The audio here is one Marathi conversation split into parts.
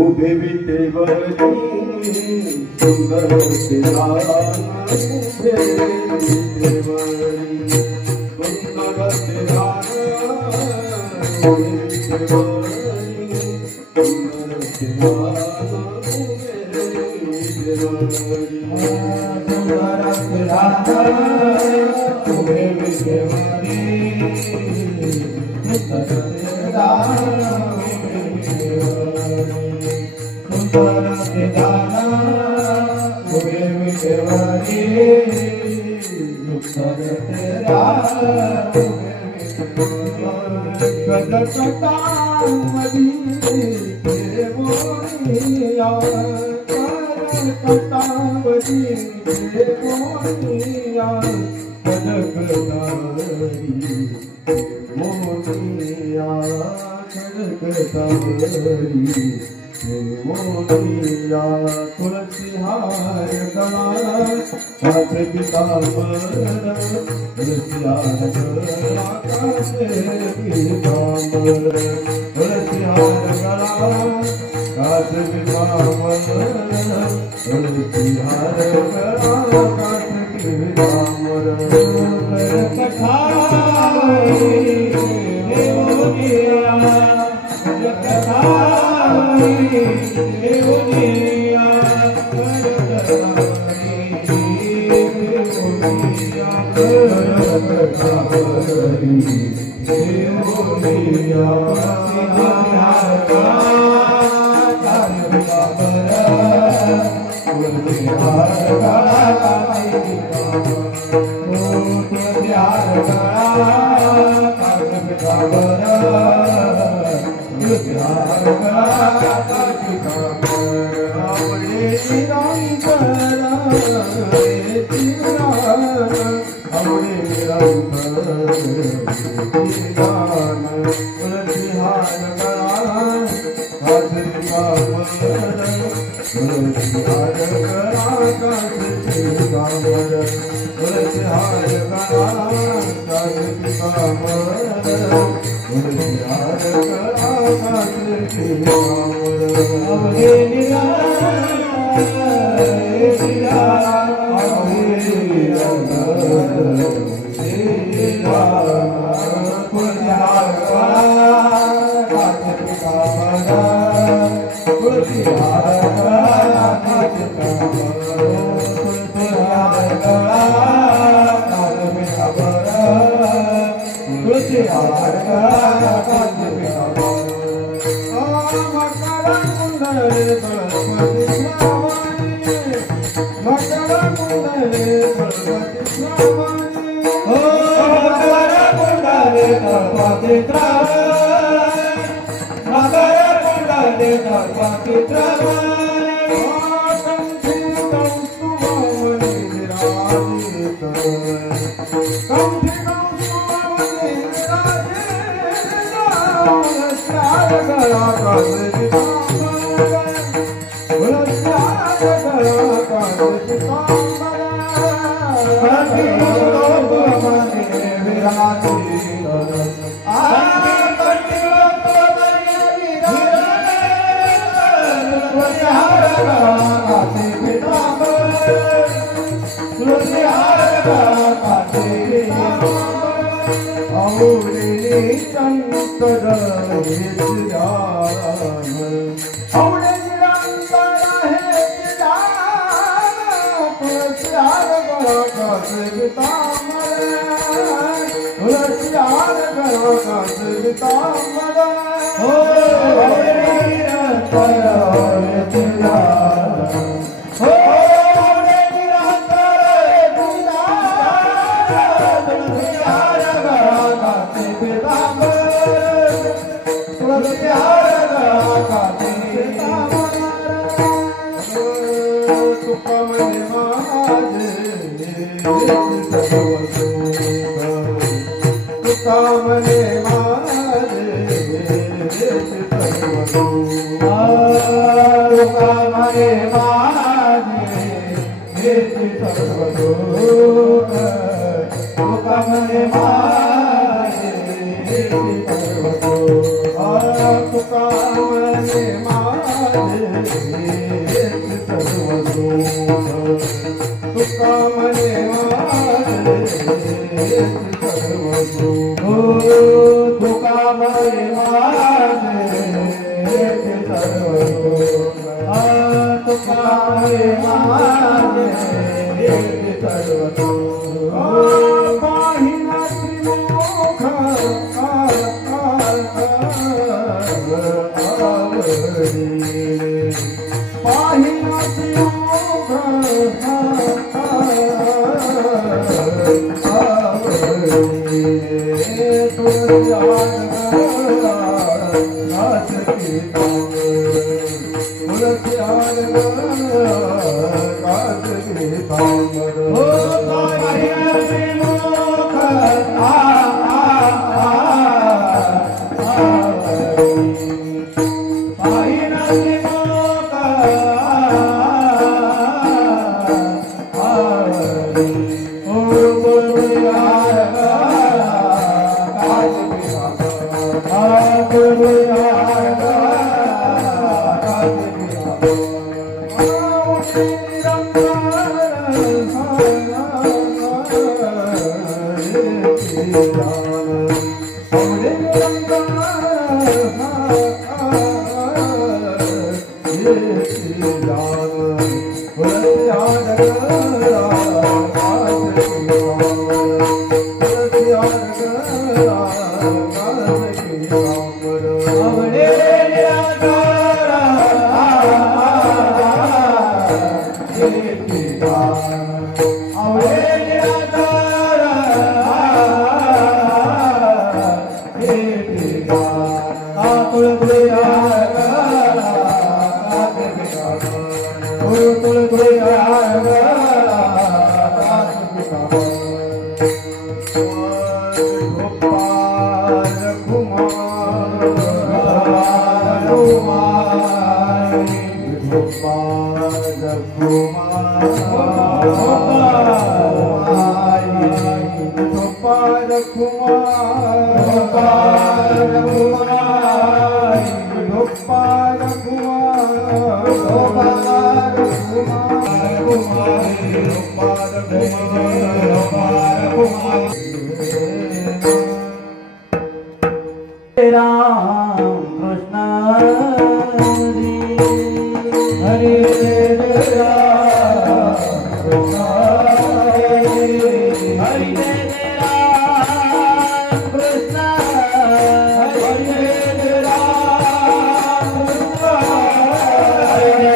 उभे विटेवरी सुंदर सिरान उभे विटेवरी सुंदर सिरान उभे विटेवरी सुंदर सिरान उभे विटेवरी तुलसी हार गला हाथ पीतांबर तुलसी हार गला हाथ पीतांबर तुलसी हार गला हाथ पीतांबर तुलसी हार गला हाथ पीतांबर कथा Hare तुका म्हणे माझे सर्व सुख तुका म्हणे माझे सर्व सुख तुका म्हणे माझे सर्व सुख पाहिना त्रिमुख आवडीले पाहिना त्रिमुख आवडीले तुझ्या नाचती तुझ्या नाचती तांबर हो पाहिना त्रिमुख पाहिना त्रिमुख राम कृष्ण हरे राम कृष्ण हरे राम कृष्ण हरे राम कृष्ण हरे राम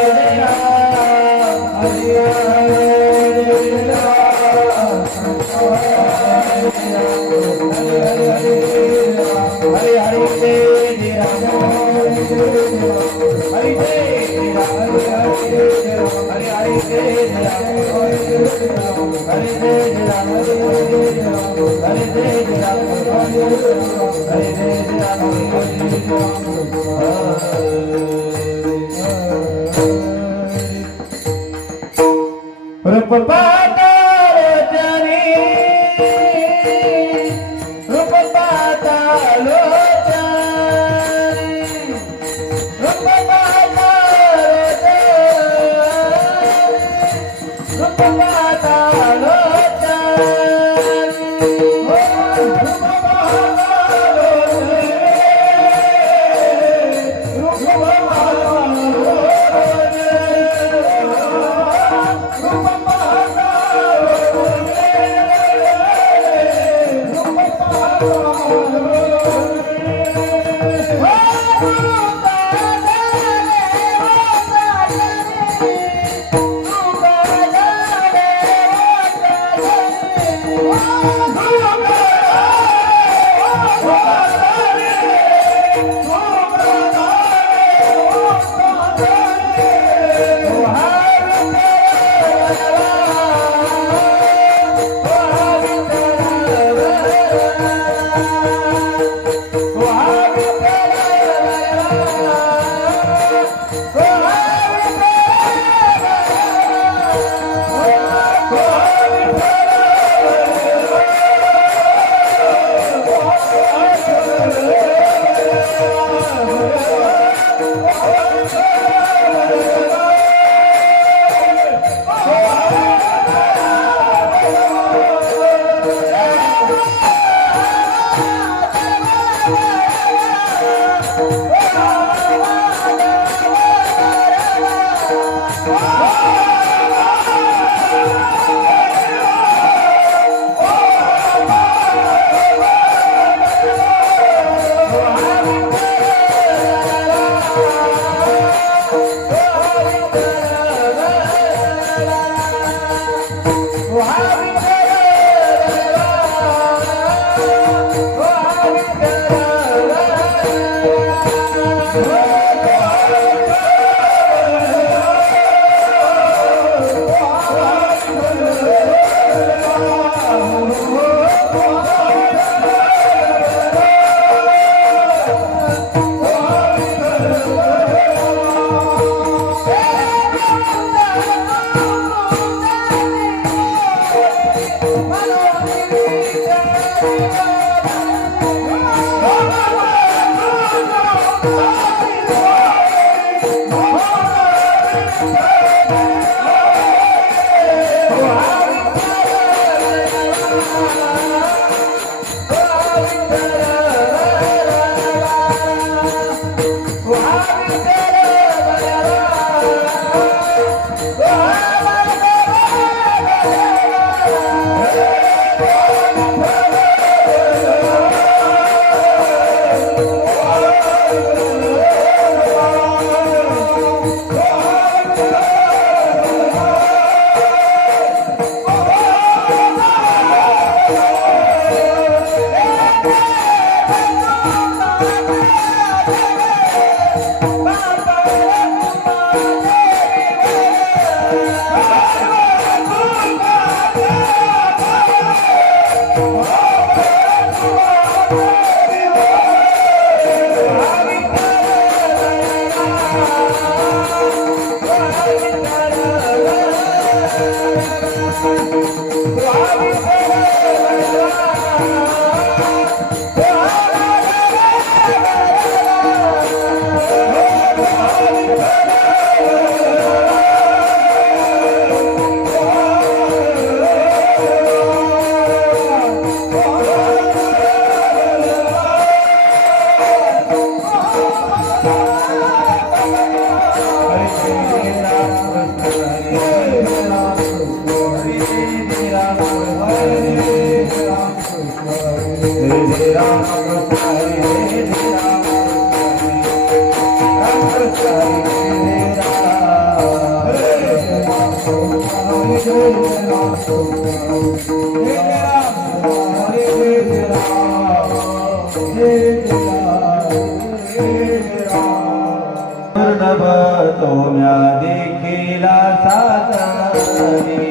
तोम्या देखिला साजरी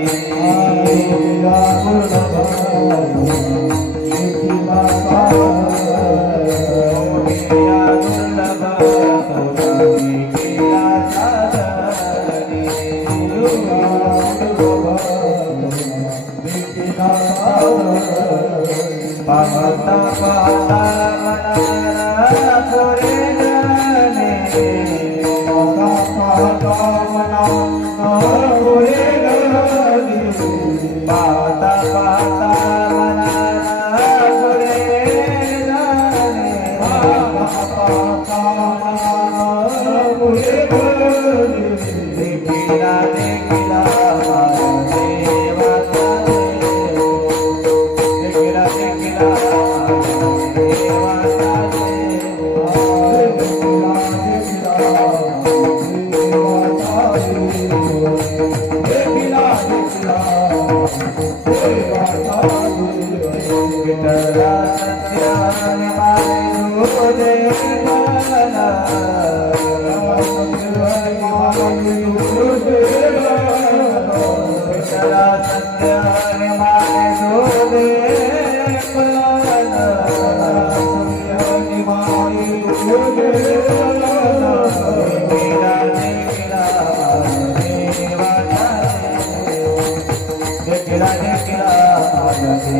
पाहता पाहता मनाला पुरे जाणे पाहता मनाला पुरे जाणे पाहता पाहता मनाला पुरे जाणे पाहता मनाला पुरे जाणे देखिला देखिला अनंत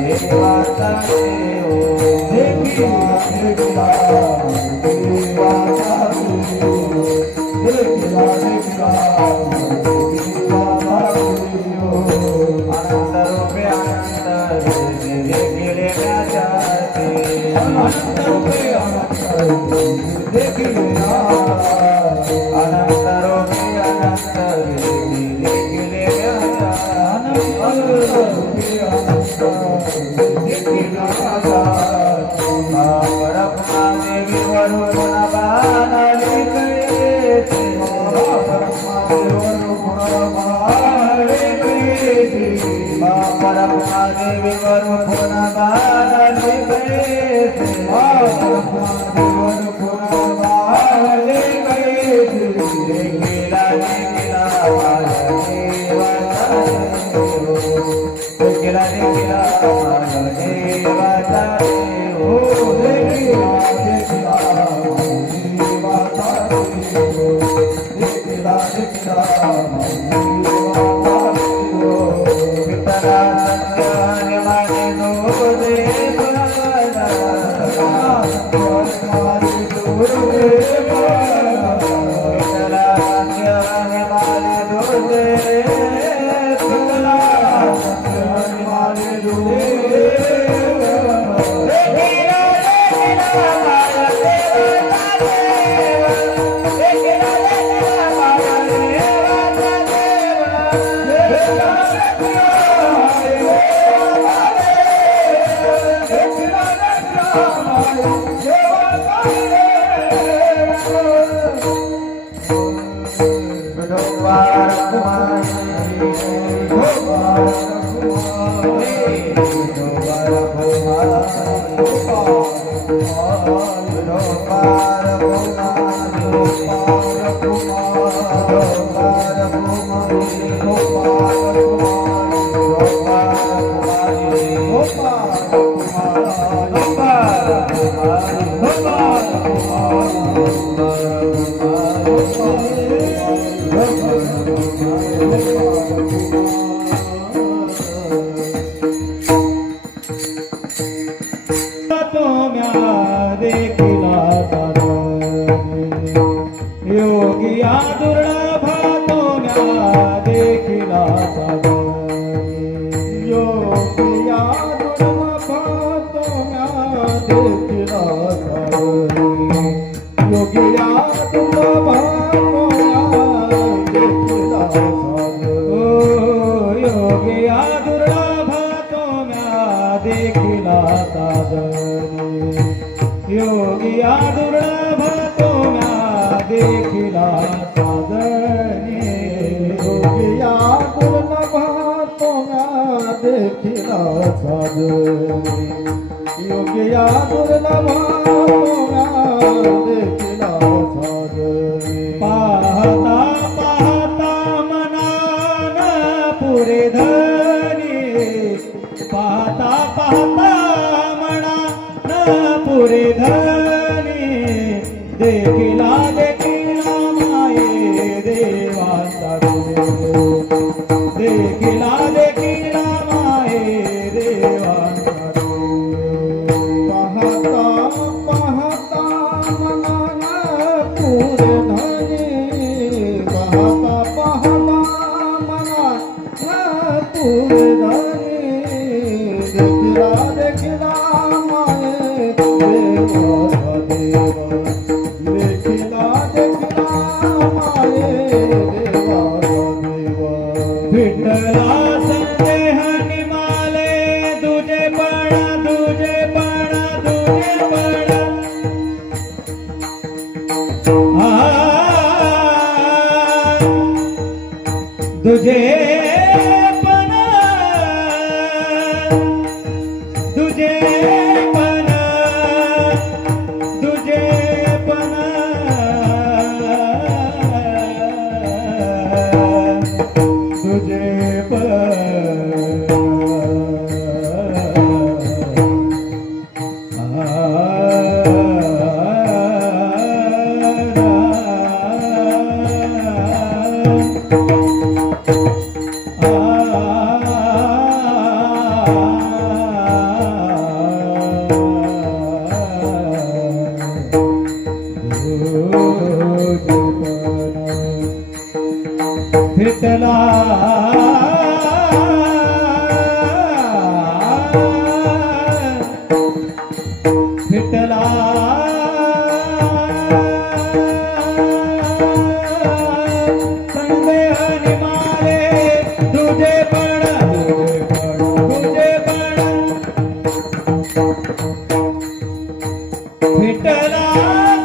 विठ्ठला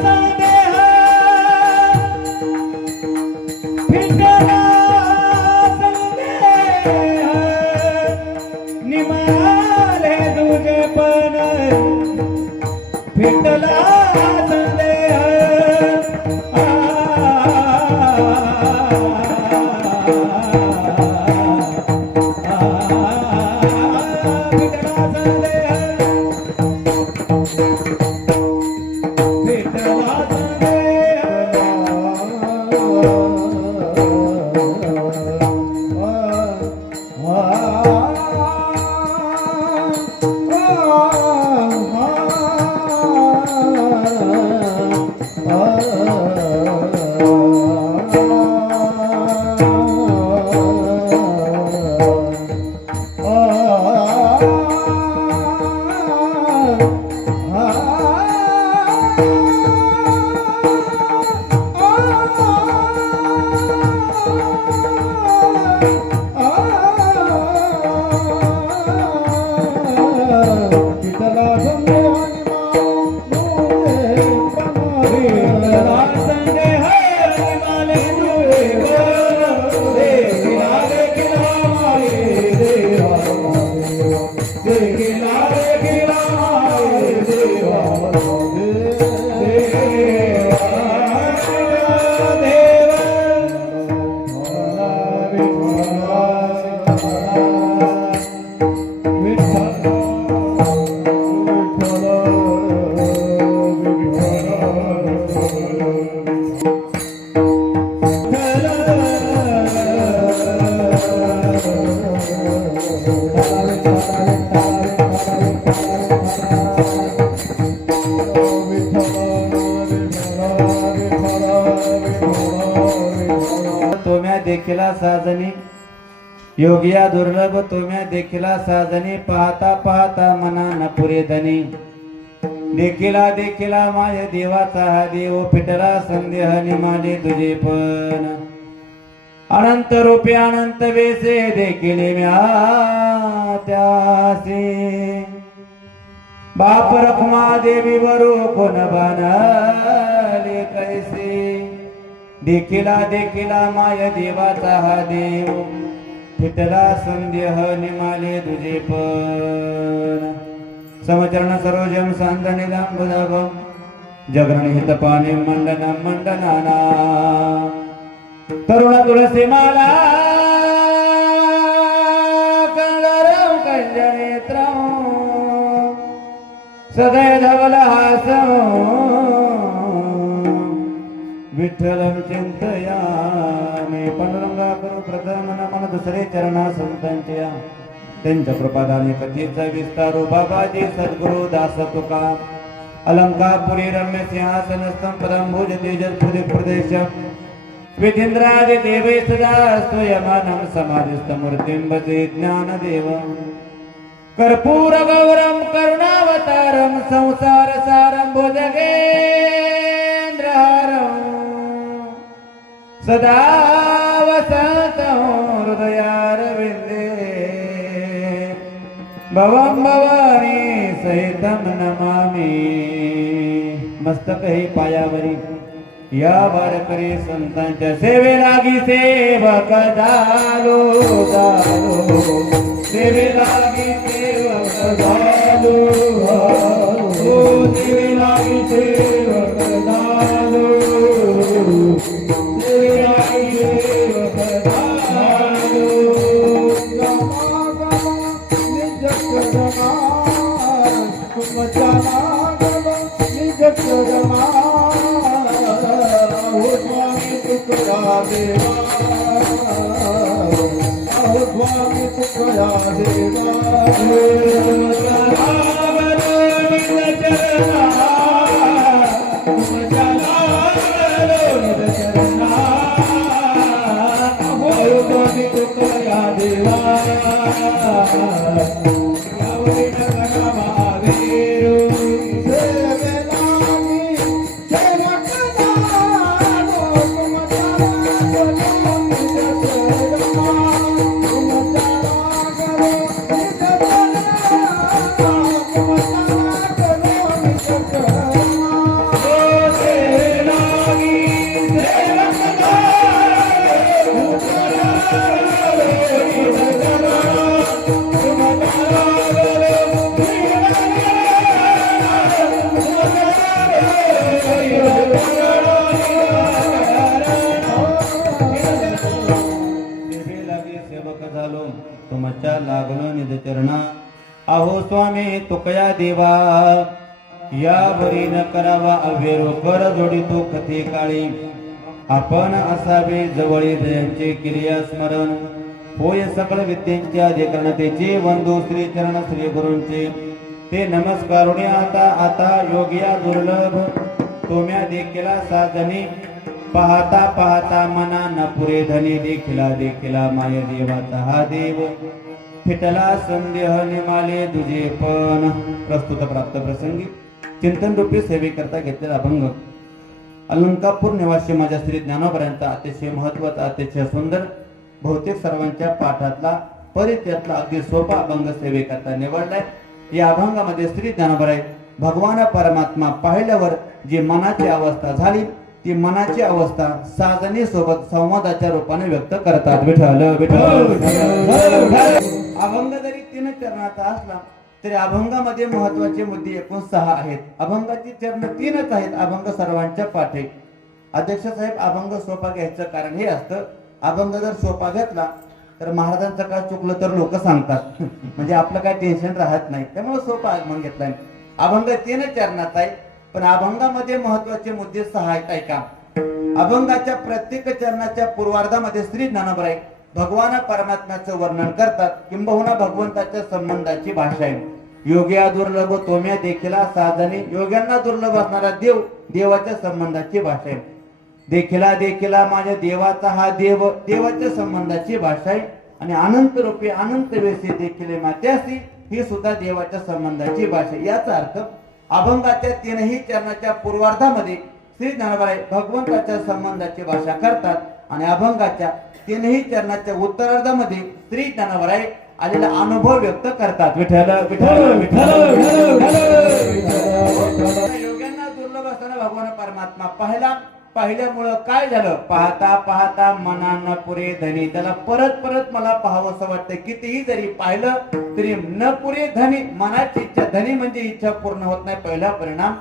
संदेह विठ्ठला संदेह निमाले तुझे पण विठ्ठला संदेह देखिला साजनी योगिया दुर्लभ तुम्या देखिला साजनी पाहता पाहता मना न पुरे धनी देखिला देखिला माय देवाचा हा देव फिटला संदेह निमाले तुझे पण अनंत रूपे अनंत वेसे देखिले म्या त्यासे बाप रखमा देवी वरू कोण बाणाले कैसे देखिला देखिला माय देवाचा हा देव फिटला संदेह निमाले तुझे पण समचरण सरोजम सांदनिलांबुदगम जगरणिहित पाने मंडनम मंडनाना तरुण तुलसी माला कंडरम कंजनेत्रम सदय धवलहासम विठ्ठलम चिंतयामी पांडुरंगा करू प्रथम नमन दुसरे चरणा संतांच्या त्यांच्या कृपादाने कथेचा विस्तारो बाबाजी सद्गुरु दास तुका अलंकापुरी रम्य सिंहासनस्थं पदं भुज तेजस्फुरि प्रदेश विधींद्रादि देवै सदा स्तूयमानं समाधिस्थमूर्तिं भजे ज्ञानदेवं कर्पूर गौरं करुणावतारं संसार सारं भुजगेन्द्रहारं सदा वसतं हृदयारविन्दे भवं भवानी सहितं नमामि मस्तक ही पायावरी या वारकरी संतांच्या सेवे लागी सेवक झालो झालो सेवे लागी सेवक झालो सेवे लागी सेवक झालो सेवे लागी सेवक झालो तुमच्या लागलो निज चरणा अहो स्वामी तुकया देवा या वरी न करावा अव्यरो कर जोडी तो कथे काळी आपण असावे जवळी दयांचे क्रिया स्मरण होय सकळ विद्येच्या अधिकरणतेचे वंदू श्री चरण श्री गुरूंचे ते नमस्कारुणे आता योगिया दुर्लभ तुम्या देखिला साजनी पाहता पाहता मना न पुरे धनी देखिला माय देवाचा हा देव फिटला संदेह निमाले तुझे पण प्रस्तुत प्राप्त प्रसंगी चिंतन रूपी सेवेकरता घेतलेला अभंग अलंकापूर निवासी माझ्या श्री ज्ञानोबरांचा अतिशय महत्वाचा अतिशय सुंदर बहुतेक सर्वांच्या पाठातला परिचयातला अगदी सोपा अभंग सेवेकरता निवडलाय। या अभंगामध्ये श्री ज्ञानोबराय भगवान परमात्मा पाहिल्यावर जी मनाची अवस्था झाली ती मनाची अवस्था साजनी सोबत संवादाच्या रूपाने व्यक्त करतात। विठ्ठल विठ्ठल अभंग जरी 3 चरणाचा असला तरी अभंगामध्ये महत्वाचे मुद्दे एकूण 6 आहेत। अभंगाची चरण 3च आहेत। अभंग सर्वांच्या पाठे अध्यक्ष साहेब अभंग सोपा घ्यायचं कारण हे असतं अभंग जर सोपा घेतला तर महाराजांचं काय चुकलं तर लोक सांगतात म्हणजे आपलं काय टेन्शन राहत नाही त्यामुळे सोपा अभंग घेतलाय। अभंग 3 चरणाचा आहे पण अभंगामध्ये महत्वाचे मुद्दे 6 आहेत। ऐका अभंगाच्या प्रत्येक चरणाच्या पूर्वार्धामध्ये श्री ज्ञानोबराय भगवान परमात्म्याचं वर्णन करतात किंबहुना भगवंताच्या संबंधाची भाषा आहे। योग्या दुर्लभ तोम्या देखिला साधने योग्यांना दुर्लभ असणारा देव देवाच्या संबंधाची भाषा आहे। देखिला माझ्या देवाचा हा देव देवाच्या संबंधाची भाषा आहे आणि अनंत रूपी अनंत वेशी देखिले मात्यासी ही सुद्धा देवाच्या संबंधाची भाषा। याचा अर्थ अभंगाच्या 3ही चरणाच्या पूर्वार्धामध्ये श्री ज्ञानोबराय भगवंताच्या संबंधाची भाषा करतात आणि अभंगाच्या 3ही चरणाच्या उत्तरार्धामध्ये श्री ज्ञानोबराय आलेला अनुभव व्यक्त करतात। विठ्ठल विठ्ठल विठ्ठल योग्यांना दुर्लभ असताना भगवान परमात्मा पाहिल्यामुळं काय झालं पाहता पाहता मनानं पुरे धनी त्याला परत मला पाहावंसं वाटतं कितीही जरी पाहिलं तरी न पुरे धनी मनाची इच्छा धनी म्हणजे इच्छा पूर्ण होत नाही। पहिला परिणाम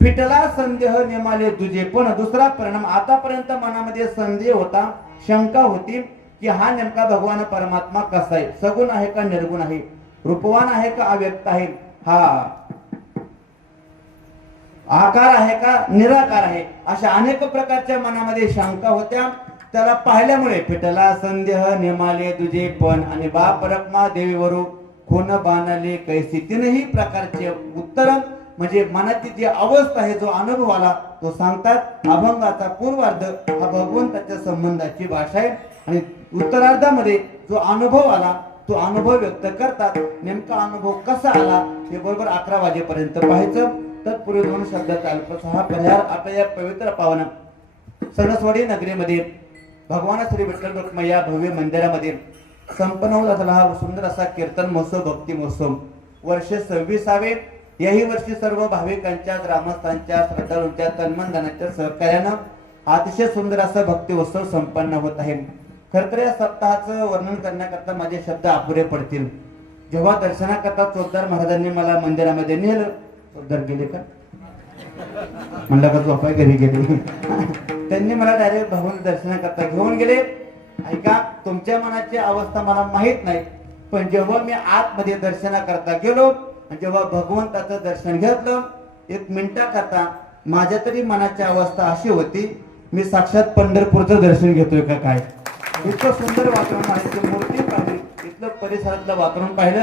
फिटला संदेह निमाले तुझे पण दुसरा परिणाम आतापर्यंत मनामध्ये संदेह होता शंका होती की हा नेमका भगवान परमात्मा कसा आहे सगुण आहे का निर्गुण आहे रूपवान आहे का अव्यक्त आहे हा आकार आहे का निराकार आहे अशा अनेक प्रकारच्या मनामध्ये शंका होत्या। त्याला पाहिल्यामुळे फिटला संदेह निमाले तुझे पण आणि बाप रखमा देवीवरू खून बाणले कैसी 3ही प्रकारचे उत्तर म्हणजे मनाची जी अवस्था आहे जो अनुभव आला तो सांगतात। अभंगाचा पूर्वार्ध हा भगवंताच्या संबंधाची भाषा आहे आणि उत्तरार्धामध्ये जो अनुभव आला तो अनुभव व्यक्त करतात। नेमका अनुभव कसा आला हे बरोबर 11 वाजेपर्यंत पाहायचं। तत्पूर्वी 2 शब्दाचा अल्पसा परिहार आपल्या या पवित्र पावन सणसवाडी नगरीमध्ये भगवान श्री विठ्ठल रुक्मिणी या भव्य मंदिरामध्ये संपन्न होत असलेला हा सुंदर असा कीर्तन महोत्सव भक्ती महोत्सव वर्ष 26वे। याही वर्षी सर्व भाविकांच्या ग्रामस्थांच्या श्रद्धाळूंच्या तन्मनधनाच्या सहकार्यानं अतिशय सुंदर असा भक्ती उत्सव संपन्न होत आहे। खरतर या सप्ताहाचं वर्णन करण्याकरता माझे शब्द अपुरे पडतील। जेव्हा दर्शनाकरता चोपदार महाराजांनी मला मंदिरामध्ये नेलं चोपदार गेले का म्हणलं का झोपाय घरी गेले त्यांनी मला डायरेक्ट भगवान दर्शनाकरता घेऊन गेले। ऐका तुमच्या मनाची अवस्था मला माहित नाही पण जेव्हा मी आतमध्ये दर्शनाकरता गेलो जेव्हा भगवंताचं दर्शन घेतलं 1 मिनिटाकरता माझ्या तरी मनाची अवस्था अशी होती मी साक्षात पंढरपूरचं दर्शन घेतोय का काय इतकं सुंदर वातावरण आहे। ती मूर्ती पाहिली इथलं परिसरातलं वातावरण पाहिलं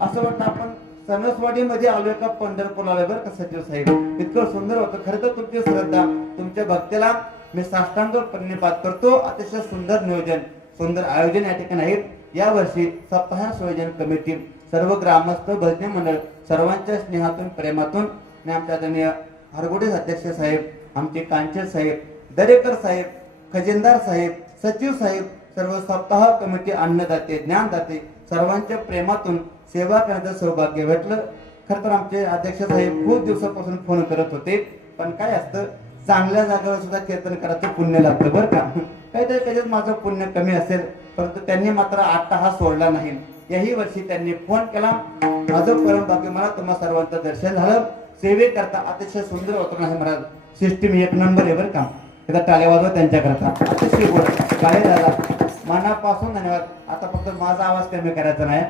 असं वाटतं आपण सणसवाडीमध्ये आलोय का पंढरपूरला आलोय बरं का सचिव साहेब इतकं सुंदर होतं। खरं तर तुमची श्रद्धा तुमच्या भक्तीला मी साष्टांग प्रणिपात करतो। अतिशय सुंदर नियोजन सुंदर आयोजन या ठिकाणी आहे। या वर्षी सप्ताह संयोजन कमिटी सर्व ग्रामस्थ भजनी मंडळ सर्वांच्या स्नेहातून प्रेमातून आणि आमच्या आदरणीय हरगुडे अध्यक्ष साहेब आमचे कांचन साहेब दरेकर साहेब खजिनदार साहेब सचिव साहेब सर्व सप्ताह कमिटी अन्नदाते ज्ञानदाते सर्वांच्या प्रेमातून सेवा करण्याचं सौभाग्य भेटलं। खरं तर आमचे अध्यक्ष साहेब खूप दिवसापासून फोन करत होते पण काय असतं चांगल्या जागेवर सुद्धा कीर्तन करायचं पुण्य लागतं बरं का काहीतरी त्याच्यात माझं पुण्य कमी असेल परंतु त्यांनी मात्र हा सोडला नाही। याही वर्षी त्यांनी फोन केला माझं परम भाग्य मला तुम्हा सर्वांचं दर्शन झालं सेवे करता अतिशय सुंदर वातावरण आहे महाराज सिस्टीम 1 नंबर आहे बरं का एकदा टाळ्या वाजवा त्यांच्याकरता अतिशय गोड काय झाला मनापासून धन्यवाद। आता फक्त माझा आवाज कमी करायचा नाही.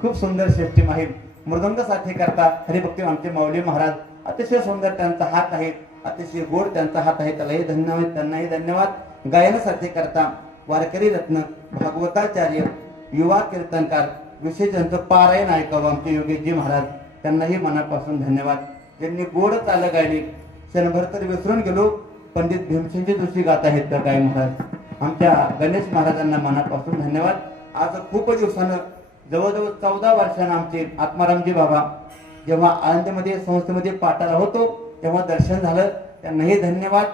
खूप सुंदर सिस्टीम आहे. मृदंग साथी करता हरिभक्ती आमचे माऊली महाराज, अतिशय सुंदर त्यांचा हात आहे, अतिशय गोड त्यांचा हात आहे, त्यालाही धन्यवाद, त्यांनाही धन्यवाद. गायनासाठी करता वारकरी रत्न भागवताचार्य युवा कीर्तनकार विशेष त्यांचं पारायण ऐकावं आमचे योगेशजी महाराज, त्यांनाही मनापासून धन्यवाद. ज्यांनी गोड चाल गायली, क्षणभर तर विसरून गेलो, पंडित भीमसेनजी जोशी गात आहेत तर काय महाराज. आमच्या गणेश महाराजांना मनापासून धन्यवाद. आज खूप दिवसानं जवळजवळ 14 वर्षांना आमचे आत्मारामजी बाबा जेव्हा आनंदमध्ये संस्थेमध्ये पाठाला होतो तेव्हा दर्शन झालं, त्यांनाही धन्यवाद.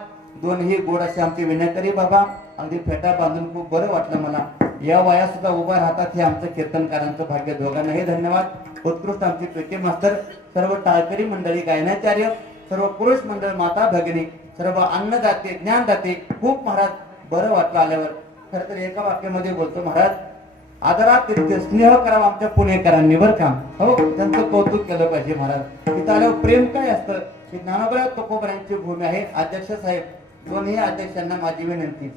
दोनही गोड असे आमचे विनायकरी बाबा, अगदी फेटा बांधून खूप बरं वाटलं मला. या वयात सुद्धा उभा राहतात हे आमचं कीर्तनकारांचं भाग्य. दोघांनाही धन्यवाद. उत्कृष्ट आमचे पेटे मास्तर, सर्व टाळकरी मंडळी, गायनाचार्य, सर्व पुरुष मंडळ, माता भगिनी, सर्व अन्नदाते, ज्ञानदाते, खूप महाराज बरं वाटलं आल्यावर. खरं तर एका वाक्यामध्ये बोलतो महाराज, आदरात स्नेह करावा आमच्या पुणेकरांनी बरं का. हो, त्यांचं कौतुक केलं पाहिजे महाराज. तिथं आल्यावर प्रेम काय असतं की ज्ञानोबा तुकोबारांची भूमी आहे. अध्यक्ष साहेब, दोन्ही अध्यक्षांना माझी विनंती,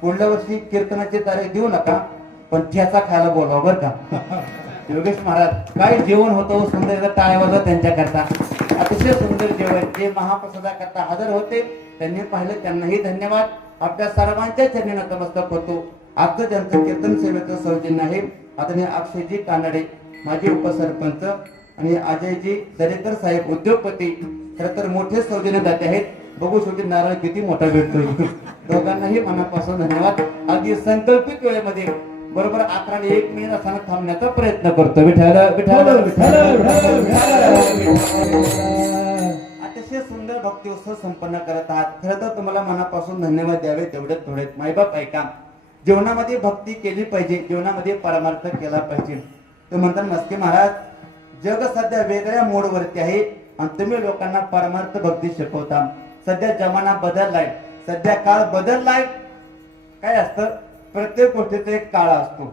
पुढल्या वर्षी कीर्तनाची तारीख देऊ नका, पण ठ्याचा खायला बोलावं बरं का. योगेश महाराज, काय जेवण होतं सुंदर, टाळ्या वाजवा त्यांच्याकरता. अतिशय सुंदर जेवण, जे महाप्रसादाकरता हजर होते त्यांनी पाहिलं, त्यांनाही धन्यवाद. आपल्या सर्वांच्या चरणी नतमस्तक होतो. आजचं त्यांचं कीर्तन सेवेचं सौजन्य आहे आदरणीय अक्षयजी कानडे, माजी उपसरपंच, आणि अजयजी दरेकर साहेब उद्योगपती. खरं तर मोठे सौजन्य दाते आहेत. बघू शेवटी नारळ किती मोठा भेटतो. दोघांनाही मनापासून धन्यवाद. अगदी संकल्पित वेळेमध्ये बरोबर 11:01 मिनिट असताना थांबण्याचा प्रयत्न करतो. विठ्ठल विठ्ठल अतिशय सुंदर भक्ती उत्सव संपन्न करत आहात. खरं तर तुम्हाला मनापासून धन्यवाद द्यावे तेवढे थोडे. मायबाप ऐका, जीवनामध्ये भक्ती केली पाहिजे, जीवनामध्ये परमार्थ केला पाहिजे. ते म्हणतात मस्के महाराज, जग सध्या वेगळ्या मोडवरती आहे आणि तुम्ही लोकांना परमार्थ भक्ती शिकवता. सध्या जमाना बदललाय, सध्या काळ बदललाय. काय असतं, प्रत्येक गोष्टीचा एक काळ असतो,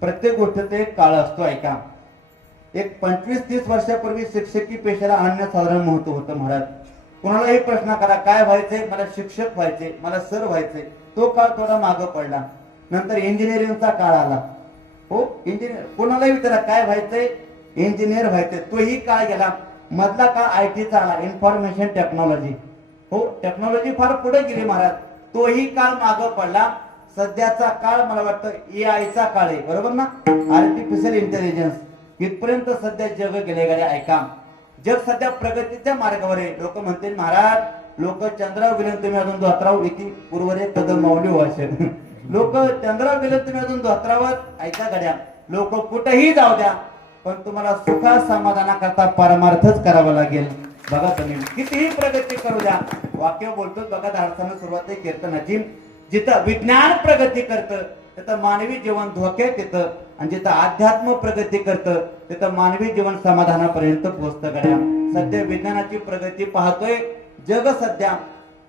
प्रत्येक गोष्टीचा एक काळ असतो. ऐका, एक 25-30 वर्षापूर्वी शिक्षकी पेशाला अनन्यसाधारण महत्व होतं महाराज. कोणालाही प्रश्न करा, काय व्हायचंय, मला शिक्षक व्हायचे, मला सर व्हायचे. तो काळ थोडा मागं पडला. नंतर इंजिनिअरिंगचा काळ आला. हो, इंजिनियर, कोणालाही विचारा काय व्हायचंय, इंजिनियर व्हायचंय, तोही काळ गेला. मधला काळ आयटीचा आला, इन्फॉर्मेशन टेक्नॉलॉजी. हो, टेक्नॉलॉजी फार पुढे गेली महाराज, तोही काळ मागं पडला. सध्याचा काळ मला वाटतं AI चा काळ आहे, बरोबर ना, आर्टिफिशियल इंटेलिजन्स. इथपर्यंत सध्या जग गेले गेले. ऐका, जग सध्या प्रगतीच्या मार्गावर आहे. लोक म्हणतील महाराज, लोक चंद्रावर गेले तुम्ही अजून धोत्रावर इथे पूर्वरे कदम मावली व्हायचे. लोक चंद्रावर गेले तुम्ही अजून धोत्रावर. ऐका गड्या, लोक कुठेही जाऊ द्या, पण तुम्हाला सुखा समाधाना करता परमार्थच करावा लागेल. बघा तुम्ही कितीही प्रगती करू द्या, वाक्य बोलतो बघा धाडसानं सुरुवात आहे कीर्तनाची. जिथं विज्ञान प्रगती करतं तिथं मानवी जीवन धोक्यात येतं, आणि जिथं अध्यात्म प्रगती करतं तिथं मानवी जीवन समाधानापर्यंत पोहोचतं. गड्या, सध्या विज्ञानाची प्रगती पाहतोय जग. सध्या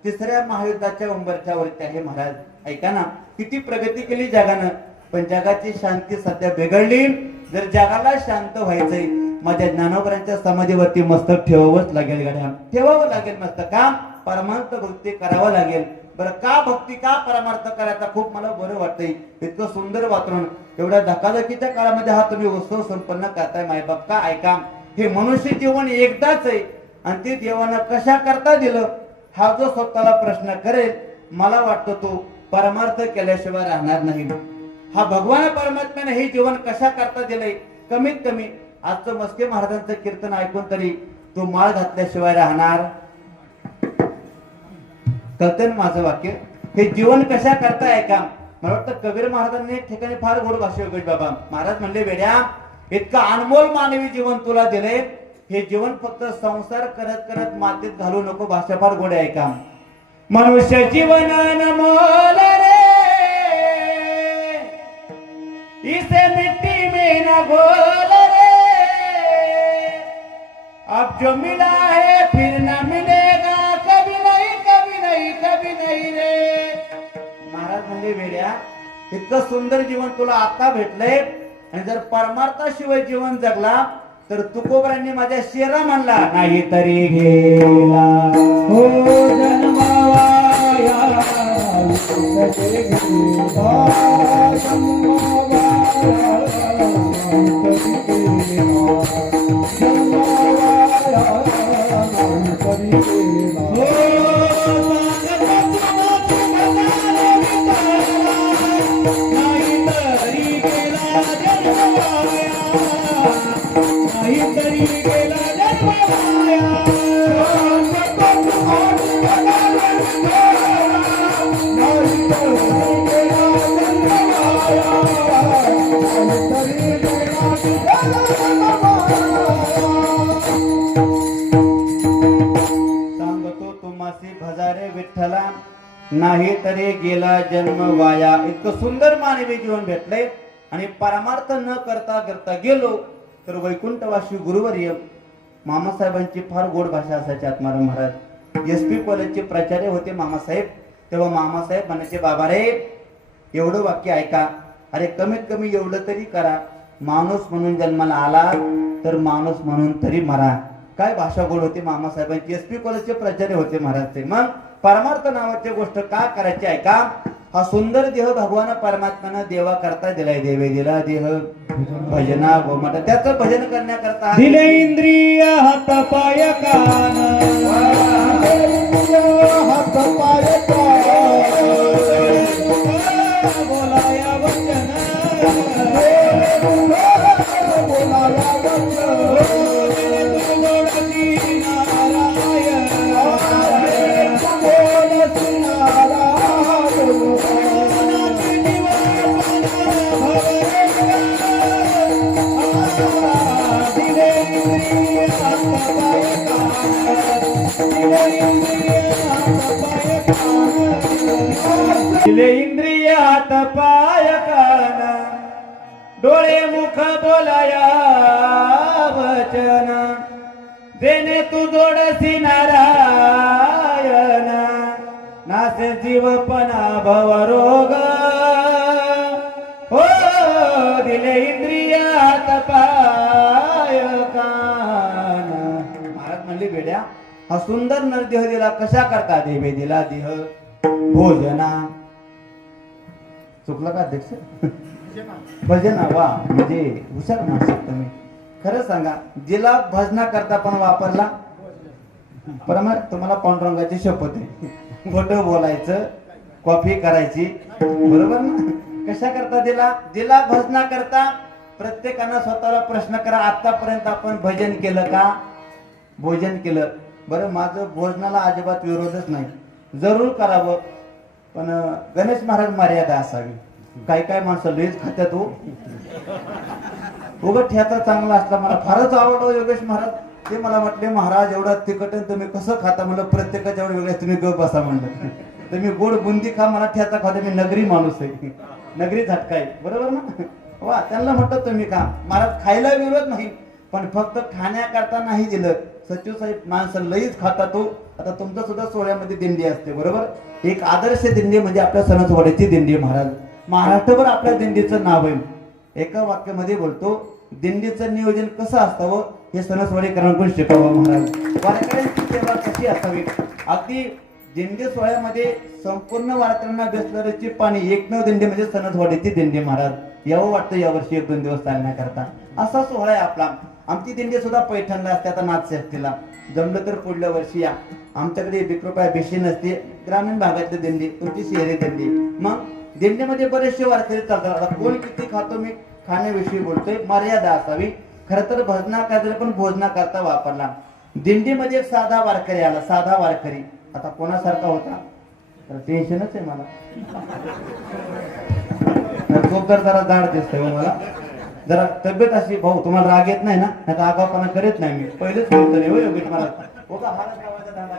3ऱ्या महायुद्धाच्या उंबरच्या वरती आहे महाराज. ऐका ना, किती प्रगती केली जगानं, पण जगाची शांती सध्या बिघडली. जर जगाला शांत व्हायचंय, माझ्या ज्ञानोबरांच्या समाधीवरती मस्तक ठेवावंच लागेल. गड्या, ठेवावं लागेल मस्तक. का परमार्थ भक्ती करावं लागेल. बरं, का भक्ती, का परमार्थ करायचा, खूप मला बरं वाटतंय. इतकं सुंदर वातावरण, एवढ्या धकाधकीच्या काळामध्ये हा तुम्ही उत्सव संपन्न करताय मायबाप. का ऐका, हे मनुष्य जीवन एकदाच आहे आणि ते देवानं कशा करता दिलं, हा जो स्वतःला प्रश्न करेल, मला वाटतं तो परमार्थ केल्याशिवाय राहणार नाही. हा भगवान परमात्म्याने हे जीवन कशा करता दिलंय, कमीत कमी आजचं मस्के महाराजांचं कीर्तन ऐकून तरी तो माळ घातल्याशिवाय राहणार. कळतंय माझं वाक्य, हे जीवन कशा करता. ऐका, मला वाटतं कबीर महाराजांनी एक ठिकाणी फार गोड भाषा योगेश बाबा महाराज म्हणले, वेड्या, इतकं अनमोल मानवी जीवन तुला दिले, हे जीवन फक्त संसार करत करत मातीत घालू नको. भाषा फार गोड आहे. ऐका, मनुष्य जीवन अनमोल रे, इसे मिट्टी में न घोल रे, अब जो मिला है फिर न मिलेगा, कभी नहीं कभी नहीं कभी नहीं रे. महाराज म्हणले, वेड्या, इतकं सुंदर जीवन तुला आता भेटलंय, आणि जर परमार्थाशिवाय जीवन जगला तर तुकोबरांनी माझ्या शेरा म्हणला, नाही तरी गेला हो जन्माया सांगतो तुम्हासी भजारे विठ्ठला नाही तरी गेला जन्म वाया. इतकं सुंदर मानवी जीवन भेटलंय आणि परमार्थ न करता करता गेलो तर वैकुंठवासी गुरुवर्य मामासाहेबांची फार गोड भाषा असायची. आत्माराम महाराज SP कॉलेजचे प्राचार्य होते मामासाहेब. तेव्हा मामासाहेब म्हणायचे, बाबा रे एवढं वाक्य ऐका, अरे कमीत कमी एवढं तरी करा, माणूस म्हणून जन्माला आला तर माणूस म्हणून तरी मरा. काय भाषा गोड होती मामासाहेबांची. SP कॉलेजचे प्राचार्य होते महाराज ते. मग परमार्थ नावाची गोष्ट का करायची ऐका. हा सुंदर देह भगवान परमात्म्यानं देवा करता दिलाय. देवे दिला देह भजना गोमाता, त्याचं भजन करण्याकरता दिले इंद्रिय हात पाय कान, हात पाय बोलाया वचन, बोलाया दिले इंद्रिय हात पाय कान, डोळे मुख बोलाया वचन, देणे तू जोडसी नारायण, नासे जीवपणा भवरोग. हो दिले इंद्रिय हात पाय कान. महाराज म्हणले, बेड्या हा सुंदर नरदेह दिला कशा करता. देवे दिला देह भोजना. चुकलं का अध्यक्ष. भजना. वा म्हणजे हुशार माणसं तुम्ही. खरं सांगा, जिला भजना करता पण वापरला परमार तुम्हाला पांडुरंगाची शपथ आहे. खोटं बोलायचं, कॉफी करायची, बरोबर ना. कशा करता दिला. जिला भजना करता. प्रत्येकानं स्वतःला प्रश्न करा, आतापर्यंत आपण भजन केलं का, भोजन केलं. बरं माझं भोजनाला अजिबात विरोधच नाही, जरूर करावं, पण गणेश महाराज मर्यादा असावी. काही काय माणसं लईच खात्यात हो. उगत ठ्याचा चांगला असला मला फारच आवडतो योगेश महाराज. ते मला म्हटले, महाराज एवढा तिखट तुम्ही कसं खाता. म्हणलं प्रत्येकाच्या एवढं वेगळ्या तुम्ही गप बसा म्हणलं. तुम्ही गोड बुंदी खा, मला ठ्याचा खाते. मी नगरी माणूस आहे, नगरी झटका आहे, बरोबर ना. वा त्यांना म्हटलं तुम्ही खा. महाराज खायला विरोध नाही, पण फक्त खाण्याकरता नाही दिलं. सचिव साहेब माणसं लईच खातात हो. आता तुमचं सुद्धा सोहळ्यामध्ये दिंडी असते, बरोबर. एक आदर्श दिंडी म्हणजे आपल्या सणसवाड्याची दिंडी. महाराज महाराष्ट्रभर आपल्या दिंडीचं नाव आहे. एका वाक्यामध्ये बोलतो, दिंडीचं नियोजन कसं असावं हे सणसवाडीकरांकडून शिकावं. महाराज वारकऱ्यांची सेवा कशी असावी. अगदी दिंडी सोहळ्यामध्ये संपूर्ण वारकऱ्यांना बेसलरची पाणी एकमेव दिंडी म्हणजे सणसवाडीची दिंडी. महाराज यावं वाटतं यावर्षी 1-2 दिवस चालण्याकरता. असा सोहळा आहे आपला. आमची दिंडी सुद्धा पैठणला असते. आता नाथषष्ठीला जमलं तर पुढल्या वर्षी या. आमच्याकडे 1 रुपया बेशी नसते. ग्रामीण भागातली दिंडी, तुमची शहरी दिंडी. मग दिंडीमध्ये बरेचसे वारकरी चालतात. आता कोण किती खातो, मी खाण्याविषयी बोलतोय. मर्यादा असावी. खरं तर भजना करता पण भोजना करता वापरला. दिंडीमध्ये एक साधा वारकरी आला, साधा वारकरी. आता कोणासारखा होता तर टेन्शनच आहे मला. खूप तर जरा जाड दिसतोय मला. जरा तब्येत अशी, भाऊ तुम्हाला राग येत नाही ना, नाही तर आगावपणा करीत नाही मी. पहिलेच बोलतो नाही हो योगेश महाराज. हो का महाराज गावाचा दादा.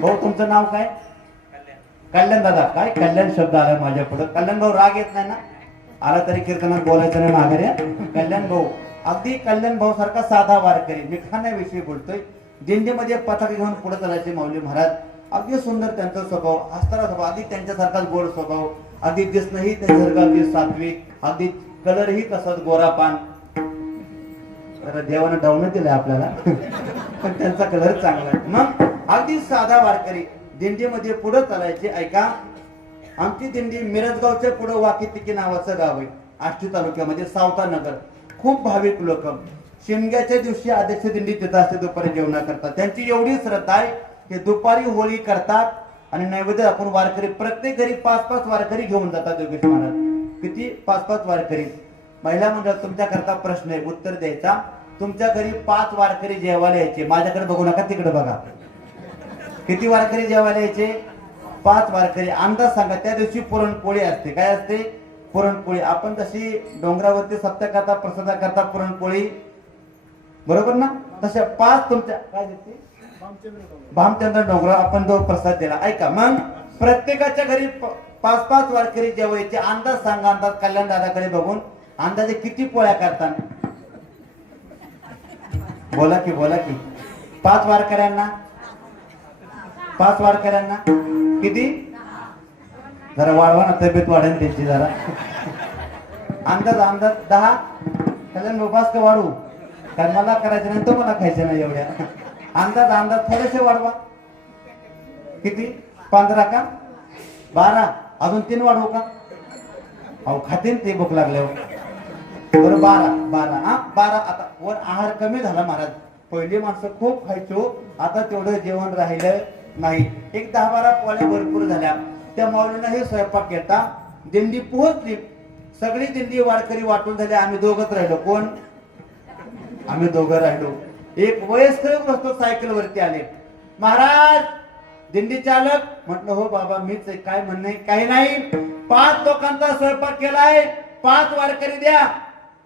भाऊ तुमचं नाव काय. कल्याण दादा. काय कल्याण शब्द आला माझ्या पुढे. कल्याण भाऊ राग येत नाही ना. आला तरी कीर्तनात बोलायचं नाही माघारी. कल्याण भाऊ अगदी कल्याण भाऊ सारखा साधा वारकरी. मी खाण्याविषयी बोलतोय. दिंडीमध्ये पताका घेऊन पुढे चालायचे माऊली महाराज. अगदी सुंदर त्यांचा स्वभाव, हसताना स्वभाव, अगदी त्यांच्यासारखाच गोड स्वभाव, अगदी दिसणंही त्यांच्यासारखं अगदी सात्विक, अगदी कलरही तसाच गोरा पान. देवानं डाऊन दिलाय आपल्याला पण त्यांचा कलर चांगला आहे. मग अगदी साधा वारकरी दिंडीमध्ये पुढे चालायचे. ऐका, आमची दिंडी मिरजगावच्या पुढे वाकीतिकी नावाचं गाव आहे. आष्टी तालुक्यामध्ये सावतानगर. खूप भाविक लोक शिमग्याच्या दिवशी अध्यक्ष दिंडी तिथं असते दुपारी जेवणा करतात. त्यांची एवढी श्रद्धा आहे की दुपारी होळी करतात आणि नैवेद्य आपण वारकरी प्रत्येक घरी 5-5 वारकरी घेऊन जातात. योगेश महाराज किती 5-5 वारकरी. महिला मंडळ तुमच्या करता प्रश्न आहे उत्तर द्यायचा. तुमच्या घरी 5 वारकरी जेवायला यायचे. माझ्याकडे बघू नका तिकडे बघा. किती वारकरी जेवायला यायचे? 5 वारकरी. अंदाज सांगा. त्या दिवशी पुरणपोळी असते. काय असते? पुरणपोळी. आपण जशी डोंगरावरती सप्त्याकरता प्रसादाकरता पुरणपोळी बरोबर ना, तशा 5 तुमच्या काय देते भामचंद्र डोंगर आपण जो प्रसाद दिला. ऐका मग प्रत्येकाच्या घरी 5-5 वारकरी जेवायचे. अंदाज सांगा. अंदाज कल्याण दादाकडे बघून अंदाजे किती पोळ्या करतात? बोला की 5 वारकऱ्यांना 5 वारकऱ्यांना किती? जरा वाढवा ना, तब्येत वाढेल त्यांची जरा. अंदाज 10. कल्याण उपास का वाढू? कारण मला करायचं नाही, तो मला खायचं नाही एवढ्या. अंदाज थोडेसे वाढवा. किती? 15 का 12? अजून 3 वाढवू का? अहो खातीन ते भूक लागल्यावर. बरं 12. हा 12. आता वर आहार कमी झाला महाराज. पहिली माणसं खूप खायचो, आता तेवढं जेवण राहिलं नाही. एक 10-12 पोळ्या भरपूर झाल्या. त्या माऊलीनं हे स्वयंपाक केला. दिंडी पोहोचली. सगळी दिंडी वारकरी वाटून झाली. आम्ही दोघंच राहिलो. कोण? आम्ही दोघं राहिलो. एक वयस्कर वस्तू सायकल वरती आले. महाराज दिंडी चालक. म्हटलं हो बाबा मीच आहे. काय म्हणणं? काही नाही. 5 लोकांचा स्वयंपाक केलाय, 5 वारकरी द्या.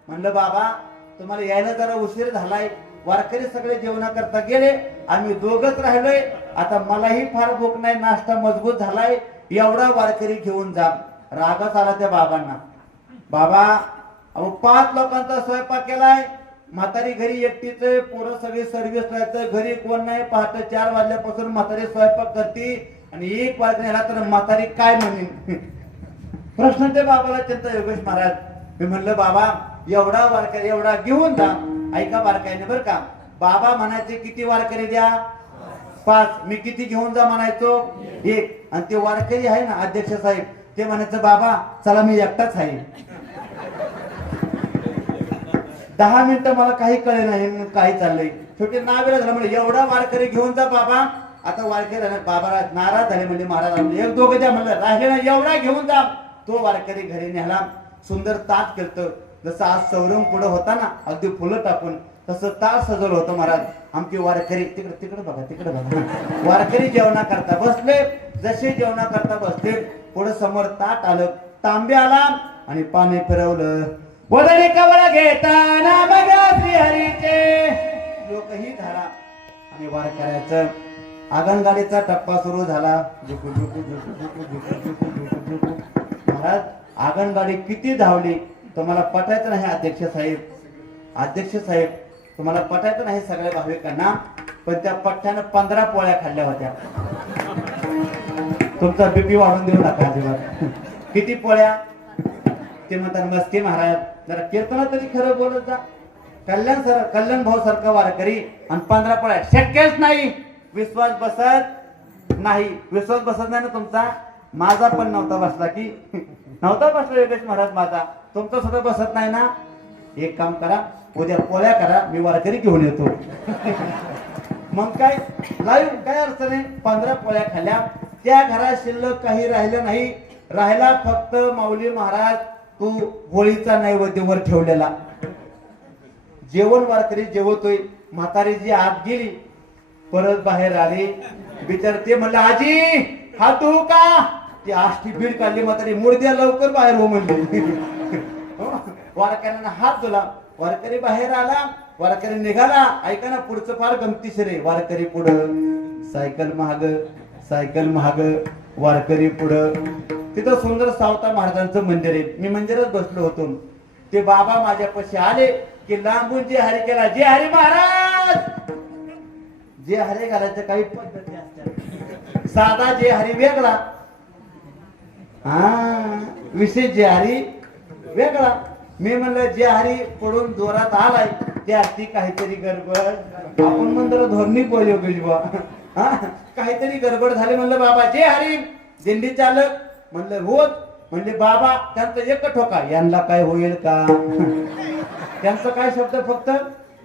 म्हणलं बाबा तुम्हाला यायला जरा उशीर झालाय. वारकरी सगळे जेवणा करता गेले, आम्ही दोघच राहिलोय. आता मलाही फार भूक नाही, नाश्ता मजबूत झालाय, एवढा वारकरी घेऊन जा. रागच आला त्या बाबांना. बाबा अहो 5 लोकांचा स्वयंपाक केलाय, म्हातारी घरी एकटीच, पोरं सगळी सर्व्हिस राहायचं, घरी कोण नाही. पहाटे 4 वाजल्यापासून म्हातारी स्वयंपाक करते आणि 1 वाजण्याला तर म्हातारी काय म्हणेन? प्रश्न ते बाबाला त्यांचा. योगेश महाराज मी म्हणलं बाबा एवढा वारकरी एवढा घेऊन जा. ऐका बारकाईने बरं का. बाबा म्हणायचे किती वारकरी द्या? 5. मी किती घेऊन जा म्हणायचो? 1. आणि ते वारकरी आहे ना अध्यक्ष साहेब, ते म्हणायचं बाबा चला मी एकटाच आहे. 10 मिनिटं मला काही कळे नाही काय चाललंय. छोटे नावेला झालं म्हणजे एवढा वारकरी घेऊन जा बाबा. आता वारकरी बाबा नाराज झाले म्हणजे महाराज म्हणले 1-2 द्या. म्हणलं राहिले ना, एवढा घेऊन जा. तो वारकरी घरी न्याला. सुंदर ताट केलं. जसं आज सौरंग पुढे होता ना अगदी फुलं टाकून, तसं ताट सजवलं होतं महाराज. आमची वारकरी तिकडे बघा. वारकरी जेवणा करता बसले. जसे जेवणा करता बसले, पुढे समोर ताट आलं, तांबे आला आणि पाणी फिरवलं. वदरी कवळ घेताना बघा श्रीहरीचे लोकही झाला. आणि वारकऱ्याचं आगनगाडीचा टप्पा सुरू झाला. महाराज आगनगाडी किती धावली तुम्हाला पटायचं नाही. अध्यक्ष साहेब तुम्हाला पटायचं नाही सगळ्या भाविकांना, पण त्या पट्ट्यानं 15 पोळ्या खाल्ल्या होत्या. तुमचा बीपी वाढून देऊ नका अजिबात. किती पोळ्या? ते म्हणतात मस्ती महाराज जरा कीर्तना तरी खरं बोलत जा. कल्याण भाऊ सारखा वारकरी आणि 15 पोळ्या शक्यच नाही. विश्वास बसत नाही ना तुमचा. माझा पण नव्हता बसला की नव्हता बसला योगेश महाराज माझा. तुमचा सुद्धा बसत नाही ना. एक काम करा, उद्या पोळ्या करा, मी वारकरी घेऊन येतो. मग काय लाईव्ह काय अर्थ नाही. 15 पोळ्या खाल्ल्या. त्या घरात शिल्लक काही राहिलं नाही. राहिला फक्त माऊली महाराज तू होळीचा नैवेद्य वर ठेवलेला. जेवण वारकरी जेवतोय. म्हातारी जी आत गेली, परत बाहेर आली. बिचार ते म्हणलं आजी हा तू का? ती आष्टी बीड काढली. म्हातारी मुर्द्या लवकर बाहेर हो म्हणली. वारकऱ्यांना हात दिला. वारकरी बाहेर आला. वारकरी निघाला. ऐका ना पुढचं फार गमतीशीर आहे. वारकरी पुढं, सायकल महाग, वारकरी पुढं. तिथं सुंदर सावता महाराजांचं मंदिर आहे. मी मंदिरात बसलो होतो. ते बाबा माझ्यापाशी आले की लांबून जे हरी केला. जे हरी महाराज. जे हरी घालायचं काही पद्धती असतात. साधा जे हरी वेगळा, विशेष जे हरी वेगळा. मी म्हणलं जे हरी पडून जोरात आलाय त्याची काहीतरी गडबड. आपण म्हणतो धोरणी बोल योगेश बा. काहीतरी गडबड झाली. म्हणलं बाबा जे हरी दिंडी चालक. म्हणलं होत म्हणजे बाबा त्यांचं एक ठोका, यांना काय होईल का? त्यांचं काय शब्द फक्त,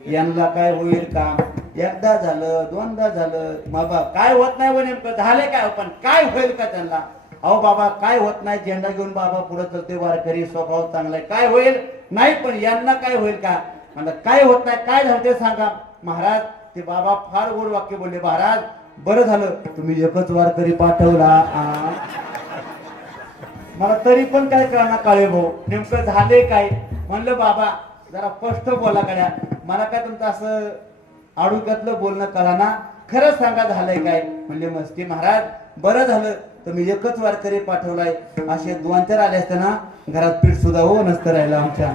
यांना काय होईल का? एकदा झालं, दोनदा झालं, बाबा काय होत नाही, नेमकं झाले काय, पण काय होईल का त्यांना? अहो बाबा काय होत नाही, झेंडा घेऊन बाबा पुढे चलते, वारकरी स्वभाव चांगला आहे, काय होईल नाही, पण यांना काय होईल का? म्हणलं काय होत नाही, काय झालं ते सांगा महाराज. ते बाबा फार गोड वाक्य बोलले, महाराज बरं झालं तुम्ही एकच वारकरी पाठवला. मला तरी पण काय कळणार काळे भाऊ, नेमकं झाले काय? म्हणलं बाबा जरा स्पष्ट बोला गड्या, मला काय तुमचं असं आडुक्यातलं बोलणं कळा ना, खरंच सांगा झालंय काय? म्हणले मस्ती महाराज बरं झालं तुम्ही एकच वारकरी पाठवलाय, असे 2-4 आले असते ना घरात पीठ सुद्धा हो नसतं राहिलं आमच्या.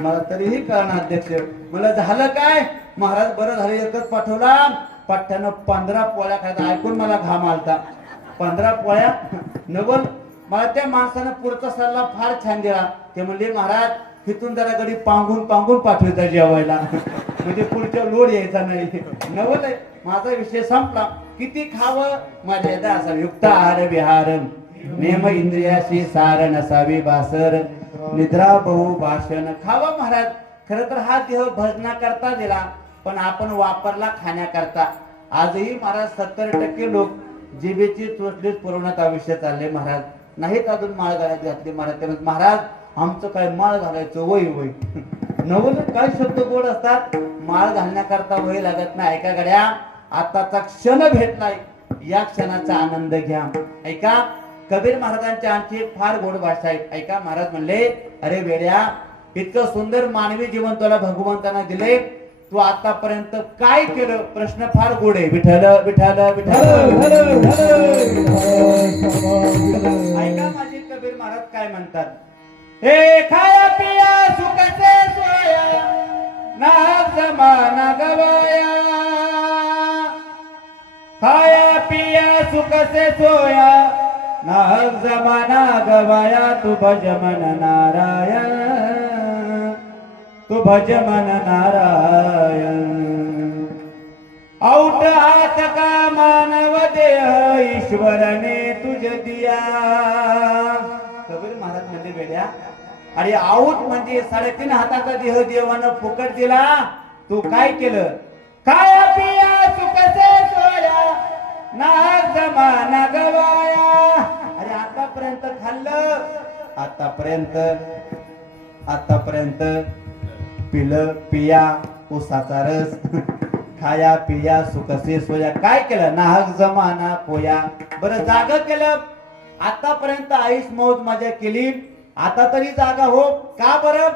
मला तरीही कळणार अध्यक्ष. मला झालं काय महाराज, बरं झालं एकच पाठवला, पाठ्यानं 15 पोळ्या खायला, ऐकून मला घाम आलता. 15 पोळ्या नवल. मला त्या माणसानं पुढचा सल्ला फार छान दिला. ते म्हणले महाराज तिथून जरा गडी पांगून पाठवायचा जेवायला, म्हणजे पुढच्या लोड यायचा नाही. नवल आहे. माझा विषय संपला. किती खावं मर्यादा असावी, युक्त आहार विहार, नेम इंद्रियाशी सार नसावी बासर, निद्रा बहु भाषण. खावं महाराज. खरं तर हा देह भजना करता दिला, पण आपण वापरला खाण्याकरता. आजही महाराज 70% लोक जिभेची चोचलीच पुरवण्यात आयुष्य चालले महाराज. नाहीत अजून माळ घालायची घातली महाराज. महाराज आमचं काय माळ घालायचं वय वय. नवल काय शब्द गोड असतात. माळ घालण्याकरता वय लागत नाही. ऐका गड्या, आताचा क्षण भेटलाय, या क्षणाचा आनंद घ्या. ऐका कबीर महाराजांच्या आणखी एक फार गोड भाषा आहे. ऐका महाराज म्हणले, अरे वेड्या इतकं सुंदर मानवी जीवन तुला भगवंतांना दिले, तू आतापर्यंत काय केलं? प्रश्न फार गोड आहे. विठ्ठल विठ्ठल विठ्ठल. ऐका माझे कबीर महाराज काय म्हणतात. हे खाया पिया सुखसे सोया, नाग जमाना गवाया. खाया पिया सुखसे सोया, नाग जमाना गवाया. तू भज मन नारायण, तू भज मन नारायण. औट हात का मानव देह, ईश्वरने तुझ दिया. कबीर महाराज म्हणले वेड्या, अरे आऊट म्हणजे 3.5 हाताचा देह देवानं फुकट दिला. तू काय केलं? खाया पिया सुखसे सोया, नाग जमाना गवाया. अरे आतापर्यंत खाल्लं, आतापर्यंत पिलं पिया उसाचा रस. खाया पिया सुखसे सोया. काय केलं? नाहक जमाना पोया. बरं जाग केलं. आतापर्यंत आयुष मौज मजा केली, आता तरी जागा हो. का बरं?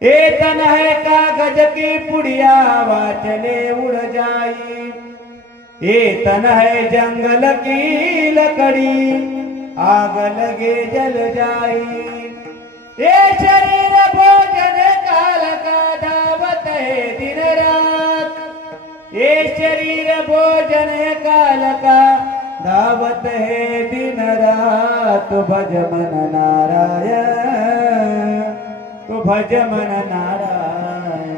ए तन है का गज की पुड़िया, वाचले उड़ जाई. ए तन है जंगल की लकड़ी, आग लगे जल जाई. ए शरीर भोजन काल का, दावत है दिन रात. ए शरीर भोजन काल का, दावत है दिन रात. भज मन नारायण, तो भज मन नारायण.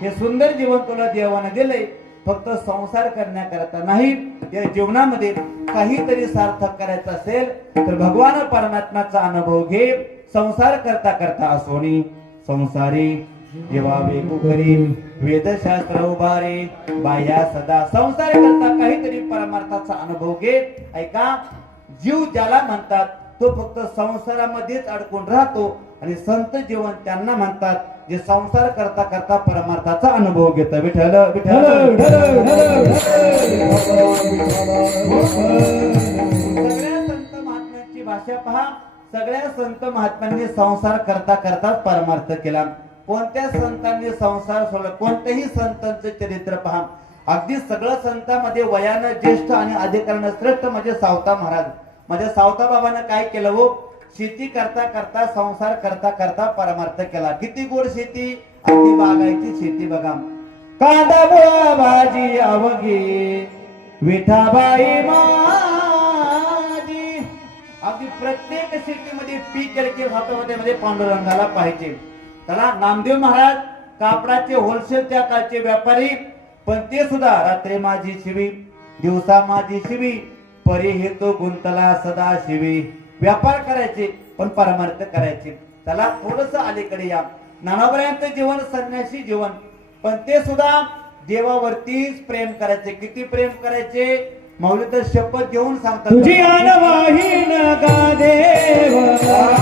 हे सुंदर जीवन तुला देवाने दिले, फक्त संसार करण्याकरता नाही. या जीवनामध्ये काहीतरी सार्थक करायचं असेल तर भगवान परमात्म्याचा अनुभव घे. संसार करता करता असोनी संसारी जेवावे कुकरी, वेदशास्त्र उभारे बाह्या सदा. संसार करता काहीतरी परमार्थाचा अनुभव घे. ऐका, जीव ज्याला म्हणतात तो फक्त संसारामध्येच अडकून राहतो, आणि संत जीवन त्यांना म्हणतात जे संसार करता करता परमार्थाचा अनुभव घेतात. विठ्ठल विठ्ठल. सगळ्या संत महात्म्यांची भाषा पहा. सगळ्या संत महात्म्यांनी संसार करता करताच परमार्थ केला. कोणत्या संतांनी संसार सोडला? कोणत्याही संतांचे चरित्र पहा. अगदी सगळं संतांमध्ये वयानं ज्येष्ठ आणि अधिकारानं श्रेष्ठ म्हणजे सावता महाराज. म्हणजे सावता बाबांना काय केलं हो? शेती करता करता संसार करता करता परमार्थ केला. किती गोड शेती, अगदी बागायची शेती बघा. कांदा मुळा भाजी अवघी, विठाबाई माझी. अगदी प्रत्येक शेतीमध्ये पीक केले हातामध्ये म्हणजे पांडुरंगाला पाहिजे. त्याला नामदेव महाराज कापडाचे होलसेल त्या काळचे व्यापारी, पण ते सुद्धा रात्री माझी शिवी, दिवसा माझी शिवी, परी हेतू गुंतला सदा शिवी. व्यापार करायचे पण परमार्थ करायचे. त्याला थोडस अलीकडे या. नानावऱ्यांचं जीवन संन्यासी जीवन, पण ते सुद्धा देवावरतीच प्रेम करायचे. किती प्रेम करायचे? माऊली तर शपथ घेऊन सांगतात, तुझी अनवाहीन गा देवराया,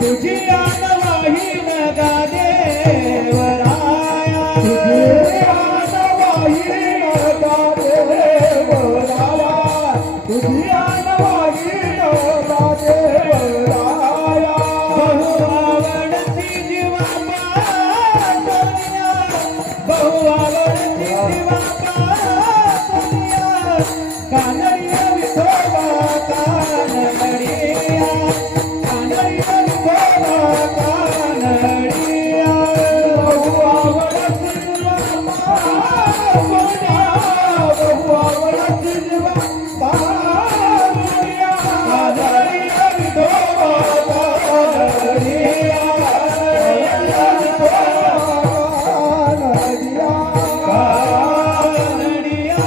तुझी अनवाहीन गा देवराया, तुझी अनवाहीन गा देवराया, तुझी अनवाहीन गा देवराया. बहु आवडती जीवा पासोनिया, बहु आवडती जीवा पासोनिया, कानडिया विठोबा कानडिया, कानडिया विठोबा कानडिया. बहु आवडती जीवा पासोनिया, बहु आवडती जीवा पासोनिया, कानडिया विठोबा कानडिया, कानडिया विठोबा कानडिया.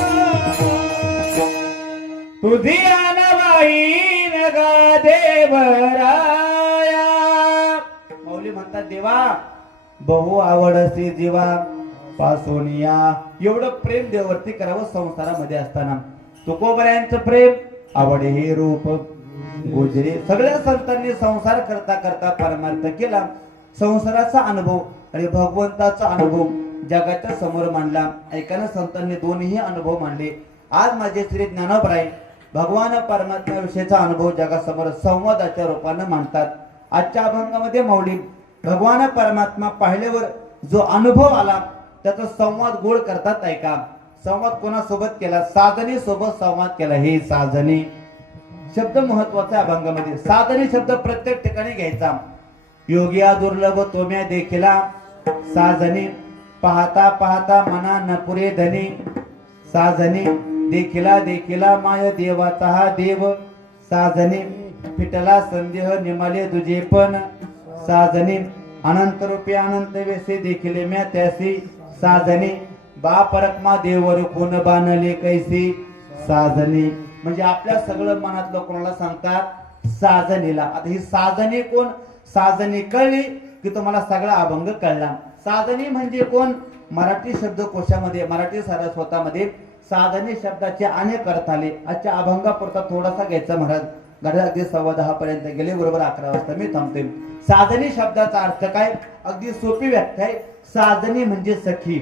तुझी अनवाहीन गा देवराया. माऊली म्हणतात, देवा बहु आवडसी जीवा पासोनिया. एवढं प्रेम देवावरती करावं संसारामध्ये असताना. तुकोबऱ्यांचं प्रेम आवडे हे रूप गुजरे. सगळ्या संतांनी संसार करता करता परमार्थ केला. संसाराचा अनुभव आणि भगवंताचा अनुभव जगाच्या समोर मांडला. ऐकायला संतांनी दोन्ही अनुभव मांडले. आज माझे श्री ज्ञानोबराय भगवान परमात्मा विषयीचा अनुभव जगासमोर संवादाच्या रूपानं मांडतात. आजच्या अभंगामध्ये माऊली भगवान परमात्मा पाहिल्यावर जो अनुभव आला त्याचा संवाद गोळ करतात. ऐका, संवाद कोणासोबत केला? साधनी सोबत संवाद केला. हे साधनी शब्द महत्वाचा अभंगामध्ये. साधनी शब्द प्रत्येक ठिकाणी घ्यायचा. योगिया दुर्लभ तोम्या देखिला साजनी, पाहता पाहता मना न पुरे धनी, साजनी देखिला देखिला माय देवाचा हा देव, साजनी फिटला संदेह निमाले तुझे पण, साजनी अनंत रूपी अनंत वेसे देखिले म्या त्यासी, साजनी बाप रखमा देवर कोण बाणले कैसी, साजनी. म्हणजे आपल्या सगळं मनातलं कोणाला सांगतात? साजनीला. आता ही साजनी कोण? साजनी कळली की तुम्हाला सगळा अभंग कळला. साधनी म्हणजे कोण? मराठी शब्दकोशामध्ये, मराठी सारस्वतामध्ये साधनी शब्दाचे अनेक अर्थ आले. आजच्या अभंगापुरता थोडासा घ्यायचा महाराज. घड्याळ अगदी 10:15 पर्यंत गेले, बरोबर 11 वाजता मी थांबते. साधनी शब्दाचा अर्थ काय? अगदी सोपी व्याख्या आहे. साधनी म्हणजे सखी,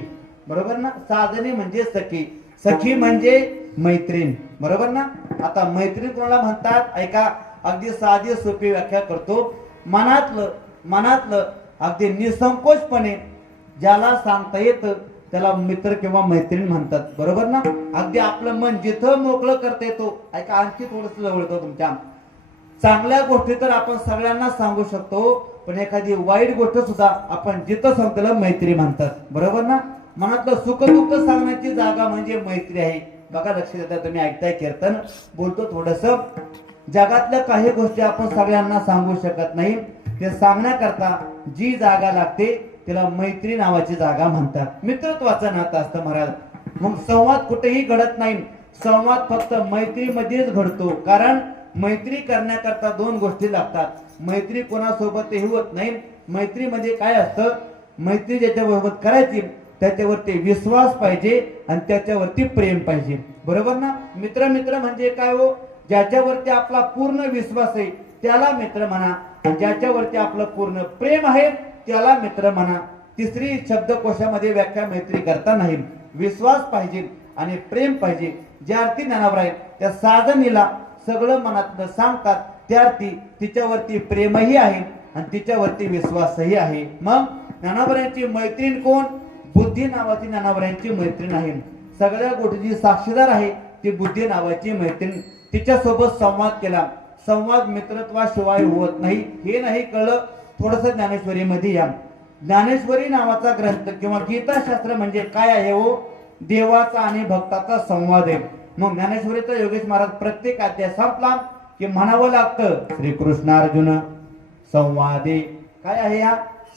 बरोबर ना? साधनी म्हणजे सखी. सखी म्हणजे मैत्रीण, बरोबर ना? आता मैत्रीण कोणाला म्हणतात? ऐका, अगदी साधी सोपी व्याख्या करतो. मनातलं अगदी निसंकोचपणे ज्याला सांगता येतं त्याला मित्र किंवा मैत्रीण म्हणतात, बरोबर ना? अगदी आपलं मन जिथं मोकळं करता येतो. ऐका, आणखी थोडस जवळ येतो तुमच्या. चांगल्या गोष्टी तर आपण सगळ्यांना सांगू शकतो, पण एखादी वाईट गोष्ट सुद्धा आपण जिथं सांगतो त्याला मैत्री म्हणतात, बरोबर ना? मनातलं सुख दुःख सांगण्याची जागा म्हणजे मैत्री आहे. बघा, लक्ष देता तुम्ही, ऐकताय कीर्तन, बोलतो थोडस. जगातल्या काही गोष्टी आपण सगळ्यांना सांगू शकत नाही. ते सांगण्याकरता जी जागा लागते त्याला मैत्री नावाची जागा म्हणतात. मित्रत्वाचं नातं असतं महाराज. मग संवाद कुठेही घडत नाही. संवाद फक्त मैत्रीमध्येच घडतो. कारण मैत्री करण्याकरता 2 गोष्टी लागतात. मैत्री कोणासोबतही होत नाही. मैत्रीमध्ये काय असतं? मैत्री ज्याच्याबरोबर करायची त्याच्यावरती विश्वास पाहिजे आणि त्याच्यावरती प्रेम पाहिजे, बरोबर ना? मित्र म्हणजे काय हो? ज्याच्यावरती आपला पूर्ण विश्वास आहे त्याला मित्र म्हणा, आणि ज्याच्यावरती आपलं पूर्ण प्रेम आहे त्याला मित्र म्हणा. तिसरी शब्दकोशामध्ये व्याख्या मैत्री करता नाही. विश्वास पाहिजे आणि प्रेम पाहिजे. ज्या अर्थी ज्ञानावर आहे त्या साधनीला सगळं मनातलं सांगतात, त्या अर्थी तिच्यावरती प्रेमही आहे आणि तिच्यावरती विश्वासही आहे. मग ज्ञानावरांची मैत्रीण कोण? बुद्धी नावाची ज्ञानावरांची मैत्रीण आहे. सगळ्या गोष्टीची साक्षीदार आहे ती बुद्धी नावाची मैत्रीण. तिच्यासोबत संवाद केला. संवाद मित्रत्वाशिवाय होत नाही. हे नाही कळलं? थोडस ज्ञानेश्वरीमध्ये या. ज्ञानेश्वरी नावाचा ग्रंथ किंवा गीताशास्त्र म्हणजे काय आहे हो? देवाचा आणि भक्ताचा संवाद आहे. मग ज्ञानेश्वरीचा योगेश महाराज प्रत्येक अध्याय संपला की म्हणावं लागतं श्रीकृष्ण अर्जुन संवादे. काय आहे हा?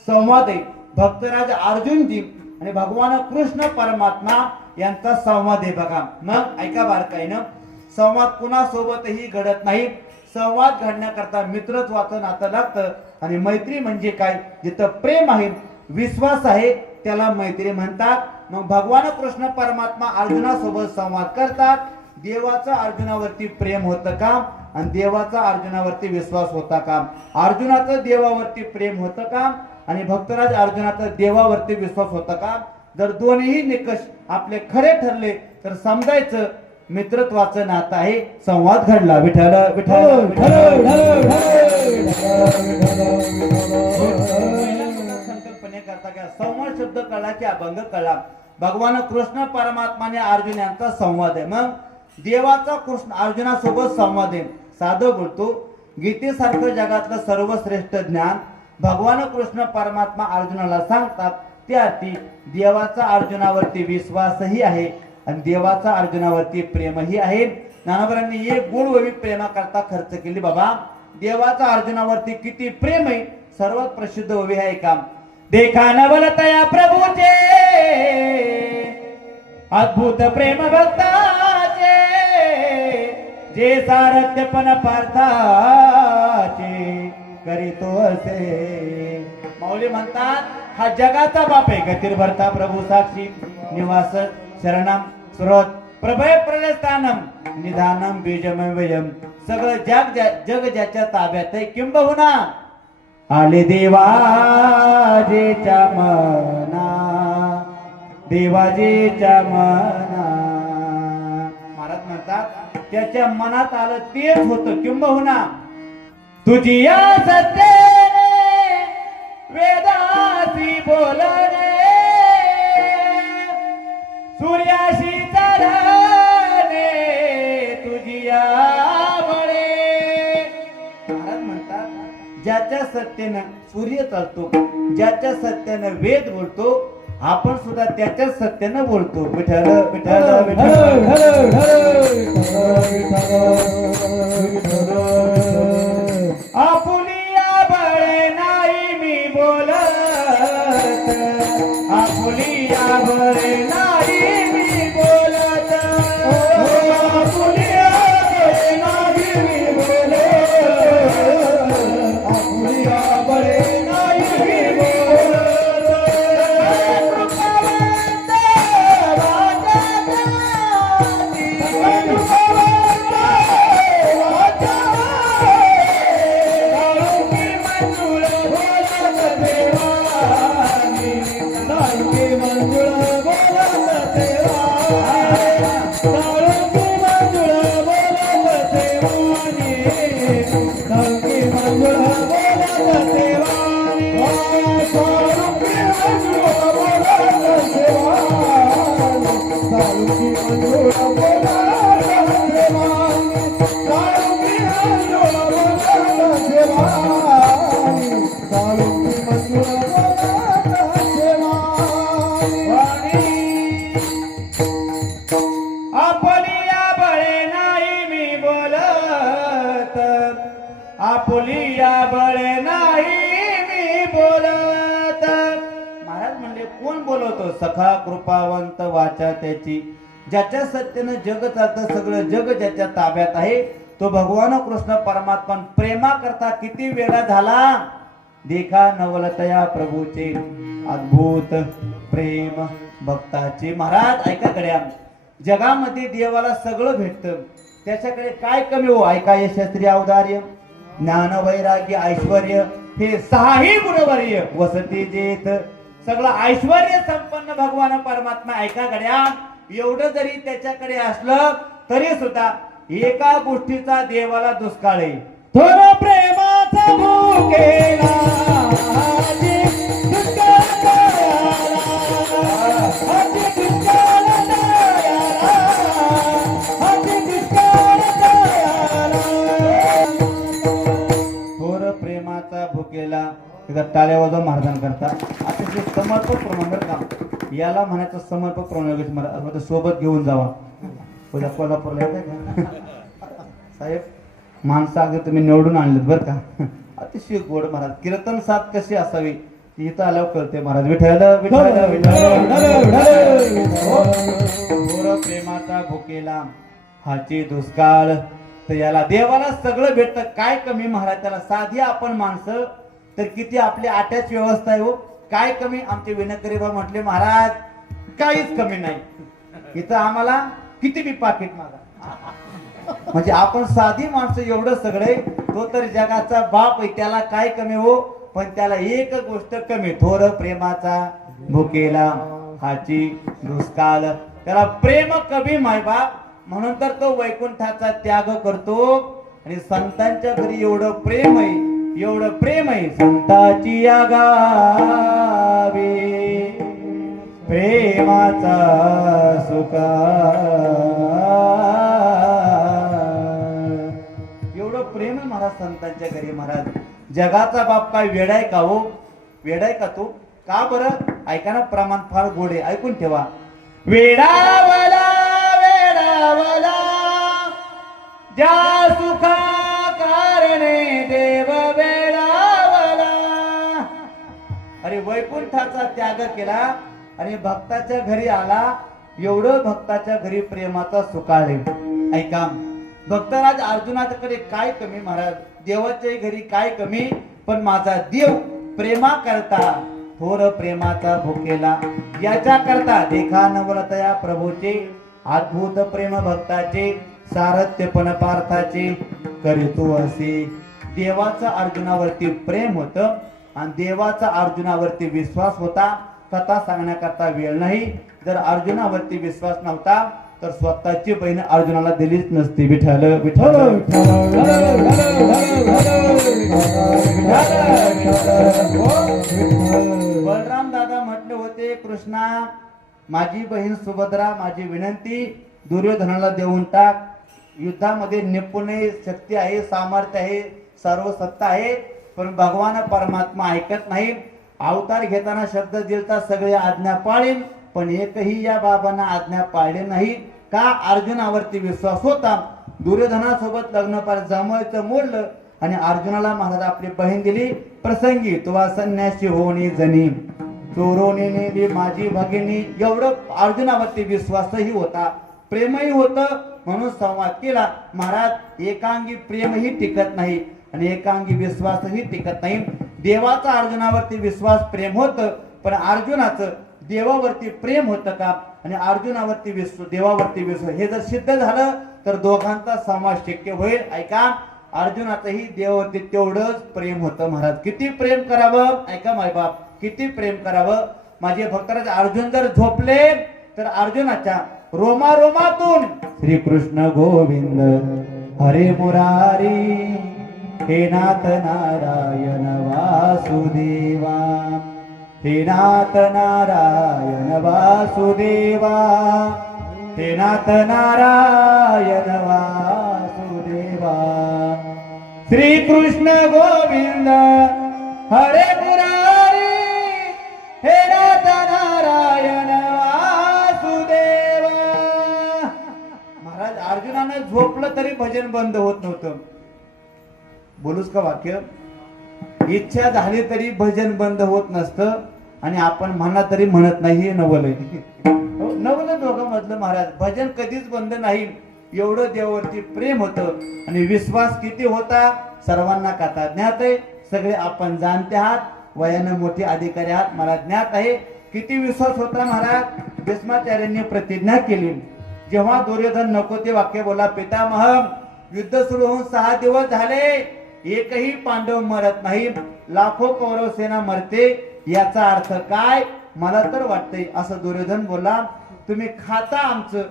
संवाद आहे. भक्तराज अर्जुनजी आणि भगवान कृष्ण परमात्मा यांचा संवाद आहे. बघा, मग ऐका बारकाईनं, संवाद कुणासोबतही घडत नाही. संवाद घडण्याकरता मित्रत्वाचं नातं लागतं. आणि मैत्री म्हणजे काय? जिथं प्रेम आहे, विश्वास आहे, त्याला मैत्री म्हणतात. मग भगवान कृष्ण परमात्मा अर्जुनासोबत संवाद करतात. देवाचं अर्जुनावरती प्रेम होतं का आणि देवाचा अर्जुनावरती विश्वास होता का? अर्जुनाचं देवावरती प्रेम होतं का आणि भक्तराज अर्जुनाचा देवावरती विश्वास होता का? जर दोन्ही निकष आपले खरे ठरले तर समजायचं मित्रत्वाचं नातं आहे. संवाद घडला. विठ्ठल विठ्ठल संकल्पनेकरता काय संवाद शब्द कळला की अभंग कळला. भगवान कृष्ण परमात्माने अर्जुन यांचा संवाद आहे. मग देवाचा कृष्ण अर्जुनासोबत संवाद आहे. साधं बोलतो, गीतेसारखं जगातलं सर्वश्रेष्ठ ज्ञान भगवान कृष्ण परमात्मा अर्जुनाला सांगतात. त्याअर्थी देवाचा अर्जुनावरती विश्वासही आहे आणि देवाचा अर्जुनावरती प्रेमही आहे. ज्ञानोबरांनी एक गुणववी प्रेमाकरता खर्च केली. बाबा देवाचा अर्जुनावरती किती प्रेम आहे. सर्वात प्रसिद्ध ओवी आहे का? देखा नवलतया प्रभूचे अद्भुत प्रेम भक्ताचे, जे सारथ्यपण पार्थाचे करीतो असे. माऊली म्हणतात हा जगाचा बाप आहे. गतीर भरता प्रभू साक्षी निवास शरणम स्रोत प्रभय प्रलस्थानम निधानम बीजमव्ययम. सगळं जग ज्याच्या ताब्यात आहे. किंबहुना आले देवाजेच्या मना, देवाजेच्या मना. महाराज म्हणतात त्याच्या मनात आलं तेच होतं. किंबहुना तुझी या सत्तेने वेदासी बोलणे, सूर्याशी चालणे तुझी या बळे. महाराज म्हणतात ज्याच्या सत्तेनं सूर्य चालतो, ज्याच्या सत्यानं वेद बोलतो, आपण सुद्धा त्याच्याच सत्यानं बोलतो. विठ्ठल विठ्ठल आपुलिया बळे नाही मी बोलत, आपुलिया बळे नाही मी बोलत, आपुलिया बळे नाही मी बोलत, आपुलिया बळे नाही मी बोलत. आपुलिया बळे नाही मी बोलत. महाराज म्हणले कोण बोलवतो? सखा कृपावंत वाचा त्याची. ज्याच्या सत्तेनं जग चालतं, सगळं जग ज्याच्या ताब्यात आहे, तो भगवान कृष्ण परमात्मा प्रेमा करता किती वेळा झाला. देखा नवलतया प्रभूचे अद्भुत प्रेम भक्ताचे. महाराज ऐका गड्या, जगामध्ये देवाला सगळं भेटतं, त्याच्याकडे काय कमी हो? ऐका यशस्वी औदार्य, ज्ञान वैराग्य ऐश्वर्य हे सहाही गुणवर्य वसती जेथ. सगळं ऐश्वर्य संपन्न भगवान परमात्मा. ऐका गड्या, एवढं जरी त्याच्याकडे असलं तरी सुद्धा एका गोष्टीचा देवाला दुष्काळ आहे. थोर प्रेमाचा भुकेला भुकेला टाळ्या वाजवा महाराजां करता. अतिशय समर्पक प्रमाण काम याला म्हणायचं. समर्पक प्रमाण महाराज सोबत घेऊन जावा. उद्या कोल्हापूरला येते का साहेब? माणसं अगदी तुम्ही निवडून आणलेत बरं का. अतिशय गोड महाराज. कीर्तन साथ कशी असावी ती इथं आल्यावर कळते महाराज. विठ्ठल विठ्ठल प्रेमाचा भुकेला हाची दुष्काळ तर याला देवाला सगळं भेटतं, काय कमी महाराज त्याला? साधी आपण माणसं तर किती आपली आट्याच व्यवस्था आहे हो, काय कमी? आमचे विनकरी बा म्हटले महाराज काहीच कमी नाही, इथं आम्हाला किती बी पाकिट मागा. म्हणजे आपण साधी माणसं एवढं सगळे, तो तर जगाचा बाप आहे, त्याला काय कमी हो? पण त्याला एक गोष्ट कमी, थोर प्रेमाचा भुकेला हाची दुष्काळ. त्याला प्रेम कमी माय बाप, म्हणून तर तो वैकुंठाचा त्याग करतो. आणि संतांच्या घरी एवढं प्रेम आहे, एवढं प्रेम आहे. संताची या गावी प्रेमाचा सुका, एवढं प्रेम आहे महाराज संतांच्या घरी. महाराज जगाचा बाप काय वेडाय का हो? वेडाय का तू? का बरं? ऐका ना, प्रमाण फार गोड आहे, ऐकून ठेवा. वेडावला वेडावला ज्या सुखा कारणे देव वेडावला. अरे वैकुंठाचा त्याग केला आणि भक्ताच्या घरी आला, एवढं भक्ताच्या घरी प्रेमाचा सुकाळ आहे. ऐका, भक्तराज अर्जुनाकडे काय कमी महाराज? देवाच्या घरी काय कमी? पण माझा देव प्रेमा करता, थोर प्रेमाचा भुकेला, याच्या करता देखा नवलतया प्रभूचे, अद्भुत प्रेम भक्ताचे, सारथ्यपण पार्थाचे करीतो असे. देवाचं अर्जुनावरती प्रेम होतं आणि देवाचा अर्जुनावरती विश्वास होता. कथा सांगण्याकरता वेळ नाही. जर अर्जुनावरती विश्वास नव्हता तर स्वतःची बहीण अर्जुनाला दिलीच नसती. विठ्ठल विठ्ठल बलराम दादा म्हटले होते, कृष्णा माझी बहीण सुभद्रा, माझी विनंती दुर्योधनाला देऊन टाक. युद्धामध्ये निपुण शक्ती आहे, सामर्थ्य आहे, सर्व सत्ता आहे, पण भगवान परमात्मा ऐकत नाही. अवतार घेताना शब्द दिलता सगळे आज्ञा पाळीन, पण एकही या बाबांना आज्ञा पाळले नाही. का? अर्जुनावरती विश्वास होता. दुर्योधनासोबत लग्न पार जमवायचं मोडलं आणि अर्जुनाला महाराज आपली बहीण दिली. प्रसंगी तुवा संन्यासी होणी जनी चोरोनी नेली माझी भगिनी. एवढं अर्जुनावरती विश्वासही होता, प्रेमही होतं, म्हणून संवाद केला. महाराज एकांगी प्रेमही टिकत नाही आणि एकांगी विश्वासही टिकत नाही. देवाचा अर्जुनावरती विश्वास प्रेम होतं, पण अर्जुनाचं देवावरती प्रेम होतं का आणि अर्जुनावरती देवावरती विश्वास, हे जर सिद्ध झालं तर दोघांचा संवाद शक्य होईल. ऐका, अर्जुनाचंही देवावरती तेवढंच प्रेम होतं. महाराज किती प्रेम करावं? ऐका मायबाप, किती प्रेम करावं. माझे भक्तराज अर्जुन जर झोपले तर अर्जुनाच्या रोमारोमातून श्रीकृष्ण गोविंद हरे मुरारी हे नाथ नारायण वासुदेवा, हे नाथ नारायण वासुदेवा, हे नाथ नारायण वासुदेवा. श्री कृष्ण गोविंद हरे मुरारी हे नाथ नारायण वासुदेवा. महाराज अर्जुनाने झोपलं तरी भजन बंद होत नव्हतं. बोलूच का वाक्य? इच्छा झाली तरी भजन बंद होत नसतं आणि आपण म्हणा तरी म्हणत नाही. हे नवल आहे, नवल दोघं मधलं. महाराज भजन कधीच बंद नाही. एवढं देवावरती प्रेम होतं आणि विश्वास किती होता सर्वांना कथा ज्ञात आहे. सगळे आपण जाणते आहात, वयानं मोठे अधिकारी आहात, मला ज्ञात आहे. किती विश्वास होता महाराज. भीष्माचार्यांनी प्रतिज्ञा केली, जेव्हा दुर्योधन नको ते वाक्य बोला, पितामह युद्ध सुरू होऊन 6 दिवस झाले, एकही पांडव मरत नाही, लाखो कौरव सेना मरते, याचा अर्थ काय? मला तर वाटतंय असं दुर्योधन बोला, तुम्ही खाता आमचं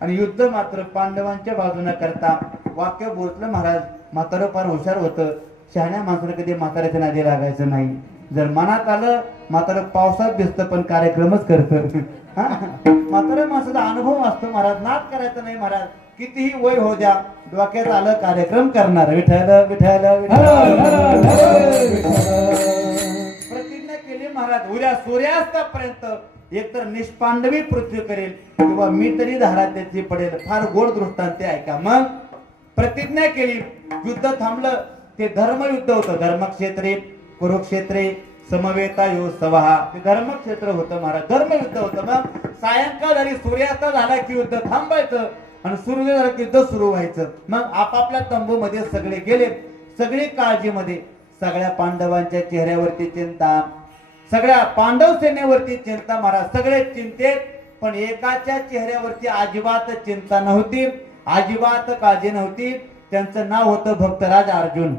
आणि युद्ध मात्र पांडवांच्या बाजूने करता. वाक्य बोललं महाराज. म्हातारं फार हुशार होतं. शहाण्या माणसाला कधी म्हाताऱ्याच्या नादी लागायचं नाही. जर मनात आलं म्हातारं पावसात भिजतं पण कार्यक्रमच करतं. म्हातारं माणसाचा अनुभव असतो महाराज. नाद करायचं नाही महाराज. कितीही वय हो द्या, डोक्यात आलं कार्यक्रम करणार. विठ्ठल विठ्ठल प्रतिज्ञा केली महाराज. उद्या सूर्यास्तापर्यंत एकतर निष्पांडवी पृथ्वी करेल किंवा मी तरी धारा त्याची पडेल. फार गोड दृष्टांत ऐका. मग प्रतिज्ञा केली, युद्ध थांबलं. ते धर्मयुद्ध होतं. धर्मक्षेत्रे कुरुक्षेत्रे समवेतायो सवहा, ते धर्मक्षेत्र होतं महाराज. धर्मयुद्ध होतं. मग सायंकाळ झाली, सूर्यास्त झाला की युद्ध थांबायचं आणि सूर्य झालं की युद्ध सुरू व्हायचं. मग आपापल्या तंबूमध्ये सगळे गेले, सगळी काळजीमध्ये. सगळ्या पांडवांच्या चेहऱ्यावरती चिंता, सगळ्या पांडव सेनेवरती चिंता महाराज, सगळे चिंतेत. पण एकाच्या चेहऱ्यावरती अजिबात चिंता नव्हती, अजिबात काळजी नव्हती. त्यांचं नाव होतं भक्तराज अर्जुन.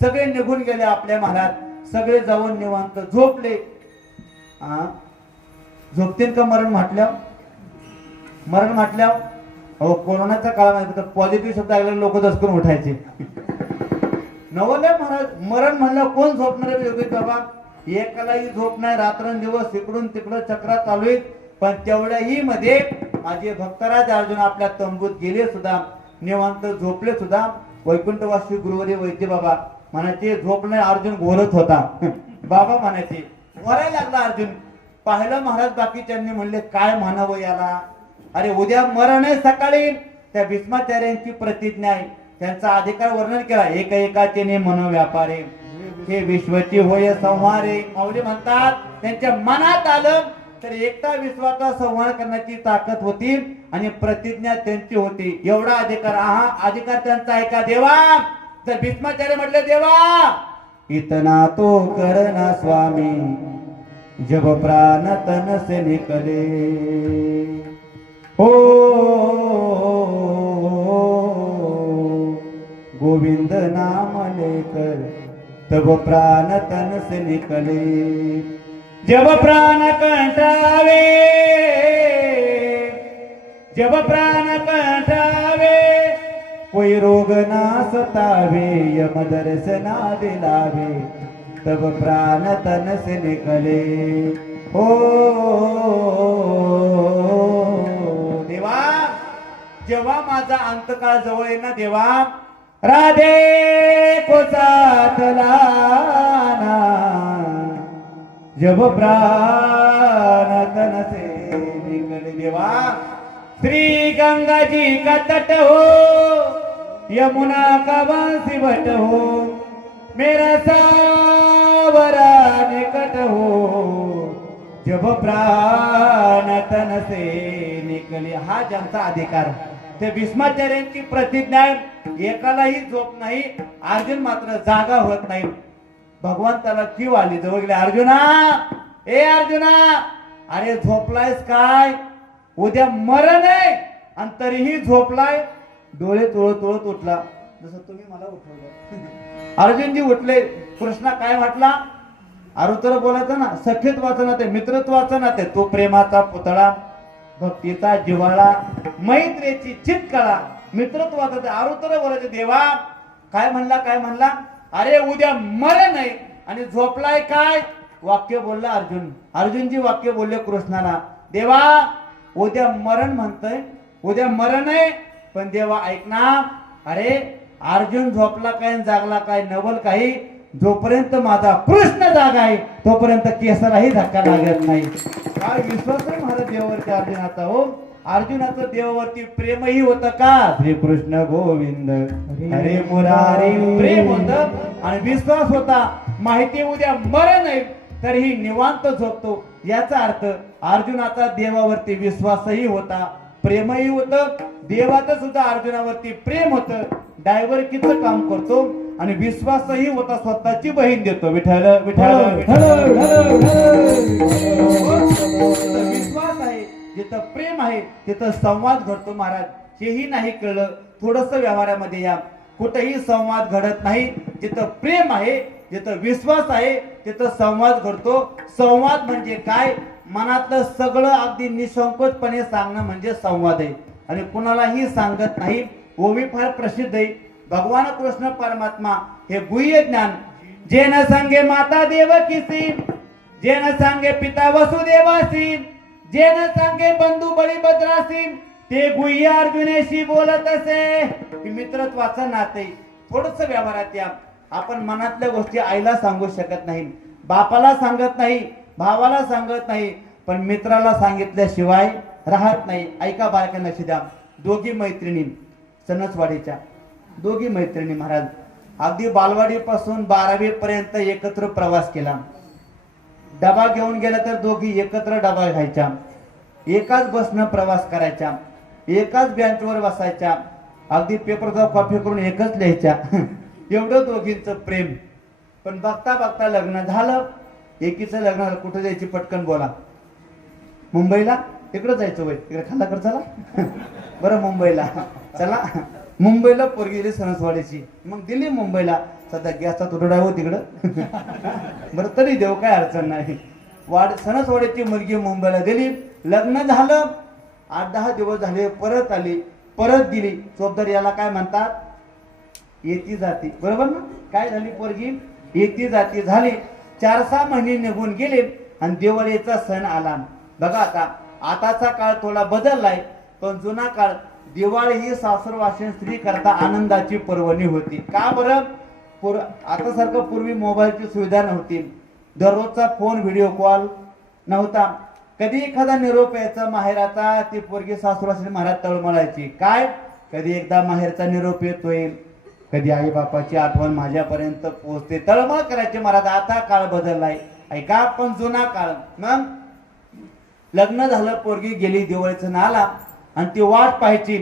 सगळे निघून गेले आपल्या महाराज, सगळे जाऊन निवांत झोपले. झोपतील का मरण म्हटल्यावर? मरण म्हटल्यावर हो, कोरोनाच्या काळामध्ये पॉझिटिव्ह शब्द ऐकले लोक दसकून उठायचे. नवले महाराज, मरण म्हणलं कोण झोपणार आहे योगेश बाबा? एकालाही झोप नाही, रात्रंदिवस इकडून तिकडं चक्रा चालू आहेत. पण तेवढ्याही मध्ये माझे भक्तराज अर्जुन आपल्या तंबूत गेले सुद्धा, निवांत झोपले सुद्धा. वैकुंठवासी गुरुवरी वैद्य बाबा म्हणायचे झोप नाही, अर्जुन घोरत होता. बाबा म्हणायचे, घोरायला लागला अर्जुन. पाहिलं महाराज, बाकीच्यांनी म्हणले काय म्हणावं याला, अरे उद्या मरण आहे सकाळी. त्या भीष्माचार्यांची प्रतिज्ञा आहे, त्यांचा अधिकार वर्णन केला. एक एकाचे मनो व्यापारे हे विश्वची होय संहारे. माऊली म्हणतात त्यांच्या मनात आलं तर एकता विश्वाचा संहार करण्याची ताकद होती आणि प्रतिज्ञा त्यांची होती. एवढा अधिकार, हा अधिकार त्यांचा आहे का देवा? तर भीष्माचार्य म्हटले, देवा इतना तो करना स्वामी, जब प्राण तन से निकले. हो गोविंद नाम लेकर तब प्राण तन से निकले. जब प्राण कंठावे, जब प्राण कंठावे, कोई रोग ना सतावे, यम दर्शना दिलावे, तब प्राण तन से निकले. हो देवा, जेव्हा माझा अंतकाळ जवळ येईल ना देवा, राधे को साथ लाना, जब प्राण तन से निकले. देवा श्री गंगा जी का तट हो, यमुना का बंसी बट हो, मेरा सावरा निकट हो, जब प्राण तन से निकले. हा ज्यांचा अधिकार, ते भीष्माचार्यांची प्रतिज्ञा आहे. एकालाही झोप नाही, अर्जुन मात्र जागा होत नाही. भगवंताला जीव आली, जवळ गेले. अर्जुना, ए अर्जुना, अरे झोपलायस काय? उद्या मरण आहे आणि तरीही झोपलाय. डोळे तोळत तोळत उठला, जसं तुम्ही मला उठवलं. अर्जुनजी उठले. कृष्णा काय म्हटला? अरुतर बोलायचं ना, सख्यत्वाचं नाते, मित्रत्वाचं नाते, तो प्रेमाचा पुतळा, भक्तीचा जिव्हाळा, मैत्रीची चितकळा, मित्रत्वाचा. अरुतर बोलायचं, देवा काय म्हणला, काय म्हणला? अरे उद्या मरण आहे आणि झोपलाय काय? वाक्य बोलला अर्जुन. अर्जुनजी वाक्य बोलले कृष्णाला, देवा उद्या मरण म्हणतोय, उद्या मरण आहे. पण देवा ऐक ना, अरे अर्जुन झोपला काय जागला काय नवल काही, जोपर्यंत माझा कृष्ण जागा आहे तोपर्यंत केसराही धक्का लागत नाही. काय विश्वास आहे महाराज देवावरती अर्जुनाचा. हो, अर्जुनाचं देवावरती प्रेमही होतं का? श्री कृष्ण गोविंद हरे मुरारी, प्रेम होतं आणि विश्वास होता. माहिती उद्या मरण आहे तरीही निवांत झोपतो. याचा अर्थ अर्जुनाचा देवावरती विश्वासही होता, प्रेमही होतं. देवाचं सुद्धा अर्जुनावरती प्रेम होतं. डायव्हर्कीचं काम करतो आणि विश्वासही होता. स्वतःची बहीण देतो. विठ्ठल विठ्ठल विश्वास आहे, जिथं प्रेम आहे तिथं संवाद घडतो महाराज. हेही नाही कळलं, थोडस व्यवहारामध्ये या. कुठेही संवाद घडत नाही. जिथं प्रेम आहे, जिथं विश्वास आहे तिथं संवाद घडतो. संवाद म्हणजे काय? मनातलं सगळं अगदी निसंकोचपणे सांगणं म्हणजे संवाद आहे. आणि कुणालाही सांगत नाही. ओवी फार प्रसिद्ध आहे. भगवान कृष्ण परमात्मा हे गुह्य ज्ञान, जे न सांगे माता देवकीसी, जे न सांगे पिता वसुदेवासी, जे न सांगे बंधू बळीभद्रासी, ते गुह्य अर्जुनेशी बोलत असे. मित्रत्वाचं नाते. थोडस व्यवहारात या. आपण मनातल्या गोष्टी आईला सांगू शकत नाही, बापाला सांगत नाही, भावाला सांगत नाही, पण मित्राला सांगितल्याशिवाय राहत नाही. ऐका बारक्या नशिदा. दोघी मैत्रिणी सणसवाडीच्या, दोघी मैत्रिणी महाराज अगदी बालवाडीपासून 12वी पर्यंत एकत्र प्रवास केला. डबा घेऊन गेला तर दोघी एकत्र डबा घ्यायच्या, एकाच बसनं प्रवास करायच्या. एकाच बेंचवर बसायच्या, अगदी पेपरचा कॉपी करून एकच लिहायच्या. एवढं दोघींचं प्रेम. पण बघता बघता लग्न झालं. एकीचं लग्न झालं. कुठे जायची पटकन बोला. मुंबईला. इकडं जायचं वय, इकडे खालाकडे चला. बरं मुंबईला चला. मुंबईला पोरगी दिली सणसवाडीची. मग दिली मुंबईला. सध्या गॅसचा तुटवडा हो तिकडं. बरं तरी देव, काय अडचण नाही. सणसवाडीची मुलगी मुंबईला दिली. लग्न झालं. 8-10 दिवस झाले. परत आली. परत दिली. चोपदार याला काय म्हणतात? येती जाती. बरोबर ना? काय झाली पोरगी? येती जाती झाली. 4-6 महिने निघून गेले आणि दिवाळीचा सण आला. बघा आताचा काळ थोडा बदललाय, पण जुना काळ दिवाळी ही सासरवासीन स्त्री करता आनंदाची पर्वणी होती. का बरं? आता सारखं पूर्वी मोबाईलची सुविधा नव्हती. दररोजचा फोन, व्हिडिओ कॉल नव्हता. कधी एखादा निरोप यायचा माहेराचा, ती पोरगी सासरवासीन महाराज तळमळायची. काय? कधी एकदा माहेरचा निरोप येतोय, कधी आई बापाची आठवण माझ्यापर्यंत पोहोचते. तळमळ करायची महाराज. आता काळ बदललाय. ऐका, पण जुना काळ. मग लग्न झालं, पोरगी गेली, दिवाळीचं आला आणि ती वाट पाहायची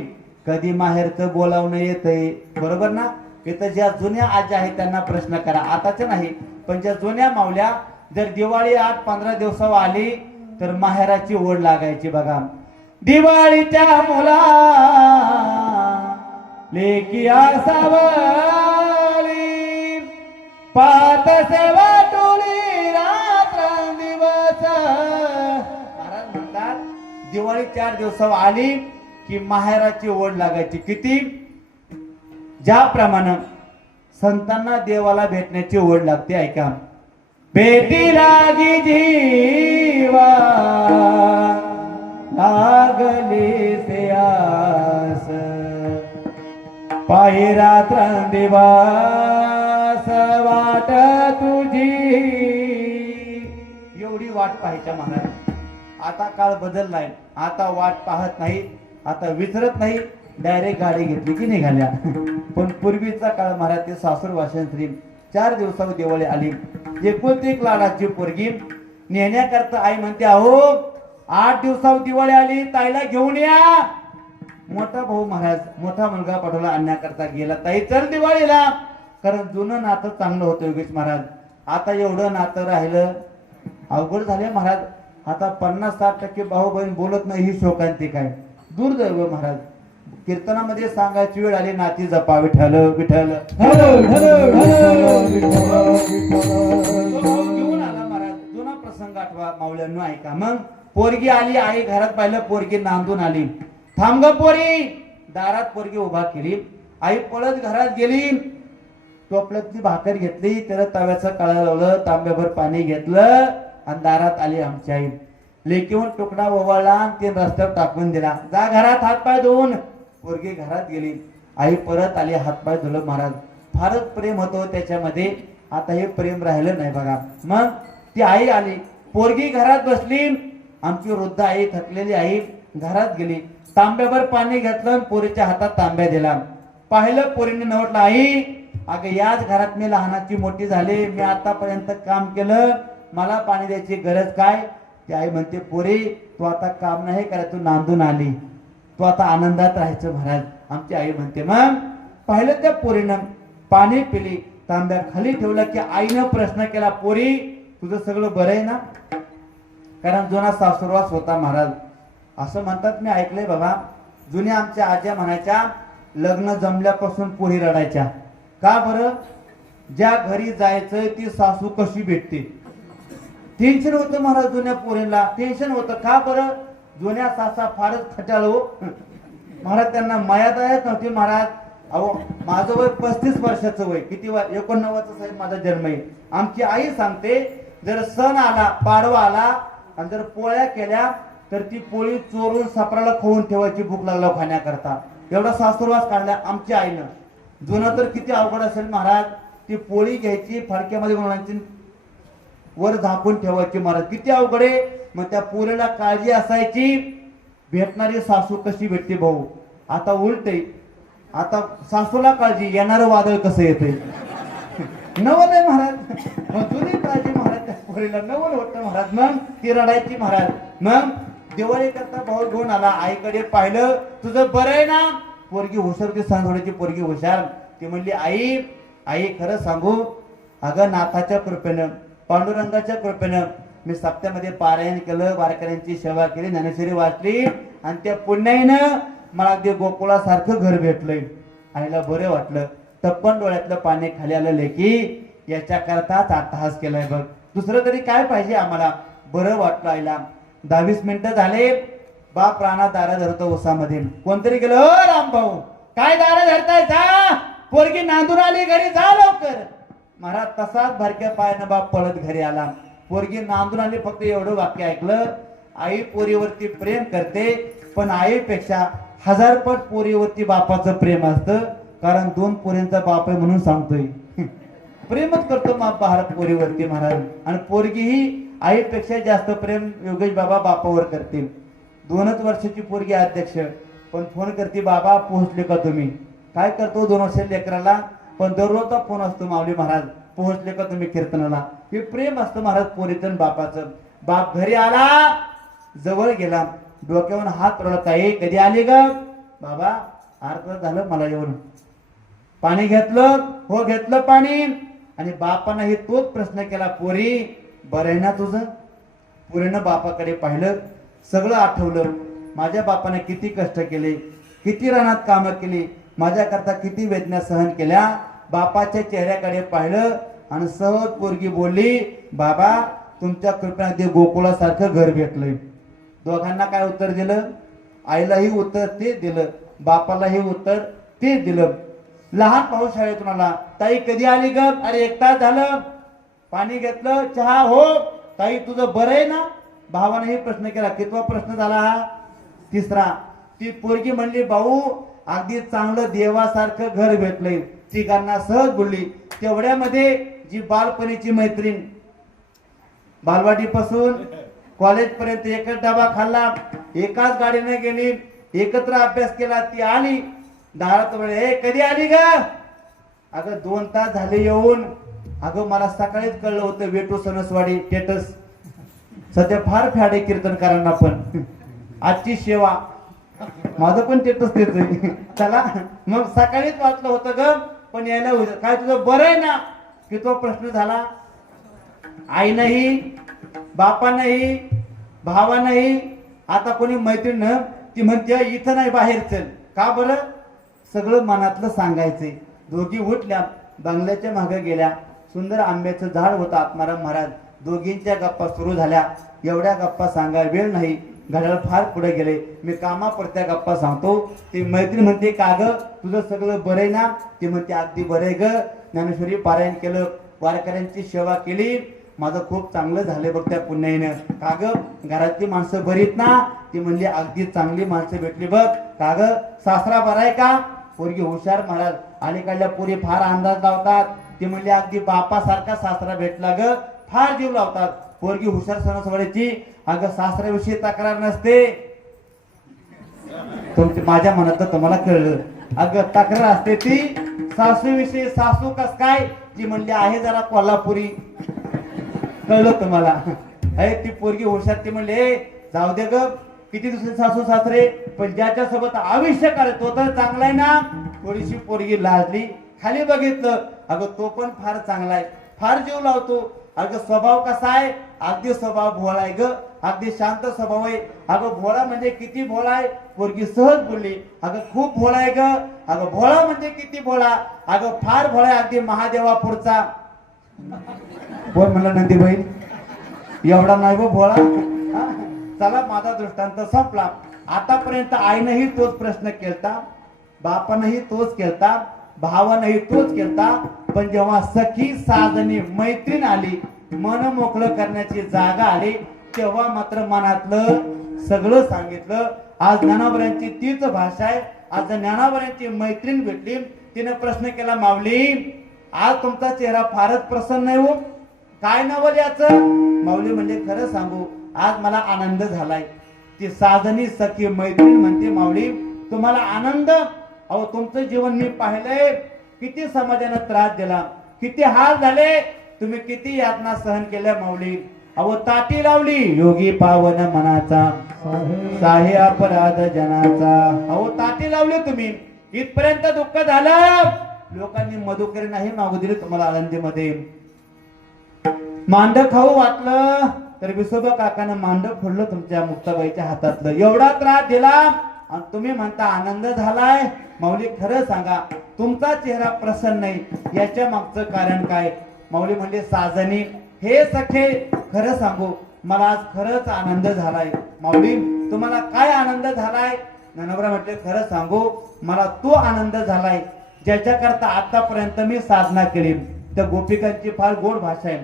कधी माहेरचं बोलावणं येतंय. बरोबर ना? इथं ज्या जुन्या आज्या आहेत त्यांना प्रश्न करा, आताच्या नाही, पण ज्या जुन्या मावल्या, जर दिवाळी 8-15 दिवसावर आली तर माहेराची ओढ लागायची. बघा, दिवाळीच्या मुला लेकी सावली पात सेवा टोळी रात्र दिवस. महाराज म्हणतात दिवाळी 4 दिवसावर आली की माहेराची ओढ लागायची. किती? ज्याप्रमाणे संतांना देवाला भेटण्याची ओढ लागते. ऐका, भेटी लागी जीवा लागली से आस पायी रात्र दिवस वाट तुझी. एवढी वाट पाहायच्या महाराज. आता काळ बदललाय. आता वाट पाहत नाही, आता विसरत नाही, डायरेक्ट गाडी घेतली की निघाल्या. पण पूर्वीचा काळ महाराज, ते सासूर वासन स्त्री 4 दिवसावर दिवाळी आली. एकुलती एक लाडाची पोरगी नेण्याकरता आई म्हणते, अहो 8 दिवसावर दिवाळी आली, ताईला घेऊन या. मोठा भाऊ महाराज, मोठा मुलगा पाठवला आणण्याकरता. गेला, ताई चल दिवाळीला. कारण जुनं नातं चांगलं होतं योगेश महाराज. आता एवढं नातं राहिलं, अवघड झाले महाराज. आता 50-60% भाऊ बहीण बोलत नाही, ही शोकांतिक आहे. दुर्दैव महाराज. कीर्तनामध्ये सांगायची वेळ आली, नाती जपा विठ्ठल विठ्ठल. घेऊन आला महाराज. जुना प्रसंग आठवा मावळ्यांनो, ऐका. मग पोरगी आली, आई घरात पाहिलं, पोरगी नांदून आली. थांब ग पोरी. दारात पोरगी उभा केली. आई पळत घरात गेली. टोपल्यातली भाकर घेतली, त्याला तव्याचं कळा लावलं, तांब्याभर पाणी घेतलं आणि दारात आली आमची आई. लेकीहून तुकडा ओवाळला आणि ते रस्त्यावर टाकून दिला. जा घरात हातपाय धुवून. पोरगी घरात गेली. आई परत आली, हातपाय धुलं. महाराज, फारच प्रेम होतं त्याच्यामध्ये. आता हे प्रेम राहिलं नाही बघा. मग ती आई आली, पोरगी घरात बसली. आमची वृद्ध आई, थकलेली आई घरात गेली. तांब्याभर पाणी घेतलं, पोरीच्या हातात तांब्या दिला. पाहिलं, पोरीने नवटलं, आई अगं याच घरात मी लहानाची मोठी झाली, मी आतापर्यंत काम केलं, मला पाणी द्यायची गरज काय? ती आई म्हणते, पोरी तू आता काम नाही करायचं, तू नांदून आली, तू आता आनंदात राहायचं महाराज. आमची आई म्हणते. मग पाहिलं, त्या पोरीनं पाणी पिली, तांब्या खाली ठेवला की आईनं प्रश्न केला, पोरी तुझं सगळं बरं आहे ना? कारण जुना सासुरवास होता महाराज. असं म्हणतात, मी ऐकलंय बाबा, जुन्या आमच्या आज्या म्हणायच्या, लग्न जमल्यापासून पोरी रडायच्या. का बरं? ज्या घरी जायचंय ती सासू कशी भेटते. टेन्शन होतं महाराज, जुन्या पोरींना टेन्शन होतं. का बरं? जुन्या सासा फारच खट्याळ हो महाराज, त्यांना मायादायक नव्हती महाराज. अहो माझं वय 35 वर्षाचं वय, किती वय? 89चा साहेब माझा जन्म आहे. आमची आई सांगते, जर सण आला, पाडवा आला आणि जर पोळ्या केल्या तर ती पोळी चोरून सापराला खाऊन ठेवायची, भूक लागला खाण्याकरता. एवढा सासुरवास काढला आमच्या आईनं. जुनं तर किती अवघड असेल महाराज. ती पोळी घ्यायची, फडक्यामध्ये गुणांची वर झाकून ठेवायची महाराज, किती अवघड आहे. मग त्या पोळीला काळजी असायची, भेटणारी सासू कशी भेटते भाऊ. आता उलट आहे, आता सासूला काळजी, येणारं वादळ कसं येते. नवल आहे महाराज. मग जुनी काळजी महाराज, त्या पोरीला नवल होतं महाराज. मग ती रडायची महाराज. मग दिवाळी करता भाऊ घेऊन आला, आईकडे पाहिलं, तुझं बरं आहे ना? पोरगी हुशार होती, सांगोड्याची पोरगी हुशार. ती म्हणली, आई आई खरं सांगू, अगं नाथाच्या कृपेनं, पांडुरंगाच्या कृपेनं मी सप्त्यामध्ये पारायण केलं, वारकऱ्यांची सेवा केली, ज्ञानेश्वरी वाचली, आणि त्या पुण्याईनं मला अगदी गोकुळासारखं घर भेटलंय. आईला बरं वाटलं. तप्पन डोळ्यातलं पाणी खाली आलं, लेकी याच्या करताच अट्टहास केलाय बघ, दुसरं तरी काय पाहिजे आम्हाला. बरं वाटलं आईला. 10-20 मिनिटं झाले, बाप प्राणा दारा धरतो उसामध्ये. कोणतरी गेलं, ओ रामभाऊ काय दारा धरताय, जा पोरगी नांदून आली, घरी जा लवकर. महाराज तसाच भरक्या पायानं बाप पळत घरी आला. पोरगी नांदून आली, फक्त एवढं वाक्य ऐकलं, आई पोरीवरती प्रेम करते, पण आईपेक्षा 1000 पट पोरीवरती बापाचं प्रेम असतं, कारण 2 पोरींचा बाप आहे म्हणून सांगतोय. प्रेमच करतो महाराज पोरीवरती महाराज. आणि पोरगी ही आईपेक्षा जास्त प्रेम योगेश बाबा बापावर करतील. 2च वर्षाची पोरगी अध्यक्ष, पण फोन करते, बाबा पोहोचले का तुम्ही? काय करतो 2 वर्ष लेकराला, पण दररोजचा फोन असतो, माऊली महाराज पोहोचले का तुम्ही कीर्तनाला? हे प्रेम असतं महाराज पोरीचं बापाचं. बाप घरी आला, जवळ गेला, डोक्यावर हात रोडत, ताई कधी आली ग? बाबा अर्ध झालं मला येऊन. पाणी घेतलं? हो घेतलं पाणी. आणि बापानं तोच प्रश्न केला, पोरी बरं आहे ना तुझं? पोरीनं बापाकडे पाहिलं, सगळं आठवलं. माझ्या बापाने किती कष्ट केले, किती रानात कामं केली, माझ्याकरता किती वेदना सहन केल्या. बापाच्या चेहऱ्याकडे पाहिलं आणि सहज पोरगी बोलली, बाबा तुमच्या कृपेने अगदी गोकुळासारखं घर भेटलंय. दोघांना काय उत्तर दिलं? आईलाही उत्तर तेच दिलं, बापालाही उत्तर तेच दिलं. लहान भाऊ शाळेतून आला, ताई कधी आली ग? अरे 1 तास झालं. पाणी घेतलं, चहा? हो. ताई तुझं बरं आहे ना? भावानेही प्रश्न केला. कितवा प्रश्न झाला हा? 3रा. ती पोरगी म्हणली, भाऊ अगदी चांगलं देवासारखं घर भेटलंय. तिघांना सहज बोलली. तेवढ्यामध्ये जी बालपणीची मैत्रीण, बालवाडी पासून कॉलेज पर्यंत एकच डबा खाल्ला, एकाच गाडीने गेली, एकत्र अभ्यास केला, ती आली दारात. हे कधी आली ग? अगं 2 तास झाले येऊन. अगं मला सकाळीच कळलं होतं, वेटू सणसवाडी स्टेटस सध्या फार फॅड आहे कीर्तनकारांना, पण आजची सेवा माझं पण स्टेटस देतोय. चला मग सकाळीच वाचलं होतं ग, पण यायला काय तुझं बरं आहे ना? की तो प्रश्न झाला. आई नाही, बापा नाही, भावा नाही, आता कोणी मैत्रीण ती म्हणते इथं नाही, बाहेर चल. का बरं? सगळं मनातलं सांगायचंय. दोघी उठल्या, बंगल्याच्या मागे गेल्या. सुंदर आंब्याचं झाड होतं आत्माराम महाराज. दोघींच्या गप्पा सुरू झाल्या. एवढ्या गप्पा सांगाय वेळ नाही, घड्याळ फार पुढे गेले. मी कामापुरत्या गप्पा सांगतो. ती मैत्रीण म्हणते, का ग तुझं सगळं बरं आहे ना? ती म्हणते, अगदी बरं आहे ग, ज्ञानेश्वरी पारायण केलं, वारकऱ्यांची सेवा केली, माझं खूप चांगलं झालंय बघ त्या पुण्याईनं. का ग घरातली माणसं बरीत ना? ती म्हणली, अगदी चांगली माणसं भेटली बघ. का ग सासरा बरा आहे का? पोरगी हुशार महाराज. अलीकडल्या पोरी फार अंदाज लावतात. ती म्हणली, अगदी बापासारखा सासरा भेटला ग, फार जीव लावतात. पोरगी हुशार सणसवाडीची. अगं सासऱ्याविषयी तक्रार नसते. तुमच्या माझ्या मनात तुम्हाला कळलं. अगं तक्रार असते ती सासूविषयी. सासू कस काय? ती म्हणली, आहे जरा कोल्हापुरी. कळलं तुम्हाला? ती पोरगी हुशार. ती म्हणली, जाऊ दे ग, किती दिवस सासू सासरे, पण ज्याच्या सोबत आयुष्य काढ तो तर चांगला आहे ना? थोडीशी पोरगी लाजली, खाली बघितलं. अगं तो पण फार चांगला आहे, फार जीव लावतो. अगं स्वभाव कसा आहे? अगदी स्वभाव भोळा आहे ग, अगदी शांत स्वभाव आहे. अगं भोळा म्हणजे किती भोळा आहे? पोरगी सहज बोलली, अगं खूप भोळा आहे ग. अगं भोळा म्हणजे किती भोळा? अगं फार भोळा आहे, अगदी महादेवापुरचा. कोण म्हणलं नंदीबाई? एवढा नाही व भोळा. चला माझा दृष्टांत संपला. आतापर्यंत आईनंही तोच प्रश्न केलता, बापानंही तोच केलता, भावानंही तोच केलता. पण जेव्हा सखी साजणी मैत्रीण आली, मन मोकळं करण्याची जागा आली, तेव्हा मात्र मनातलं सगळं सांगितलं. आज ज्ञानावरांची तीच भाषा आहे. आज ज्ञानावरांची मैत्रीण भेटली. तिने प्रश्न केला, माऊली आज तुमचा चेहरा फारच प्रसन्न आहे हो, काय नवल याचं? माऊली म्हणजे खरं सांगू, आज मला आनंद झालाय. ती साजणी सखी मैत्रीण म्हणते, माऊली तुम्हाला आनंद? अहो तुमचं जीवन मी पाहिलंय, किती समाजाने त्रास दिला, किती हाल झाले, तुम्ही किती यातना सहन केल्या माऊली. अहो ताटी लावली योगी पावन मनाचा साहे अपराध जनाचा. अहो ताटी लावली तुम्ही, इथपर्यंत दुःख झालं, लोकांनी मधुकरी नाही मागू दिली तुम्हाला आळंदीमध्ये. मांड खाऊ वाटलं तर विसोबा काकानं मांड फोडलं तुमच्या मुक्ताबाईच्या हातातलं. एवढा त्रास दिला आणि तुम्ही म्हणता आनंद झालाय. माऊली खरं सांगा, तुमचा चेहरा प्रसन्न नाही, याच्या मागचं कारण काय? माऊली म्हणजे साजनी, हे सखे खरं सांगू, मला आज खरंच आनंद झालाय. माऊली तुम्हाला काय आनंद झालाय? ननवरा म्हटले खरं सांगू, मला तो आनंद झालाय ज्याच्याकरता आतापर्यंत मी साधना केली. त्या गोपिकांची फार गोड भाषा आहे.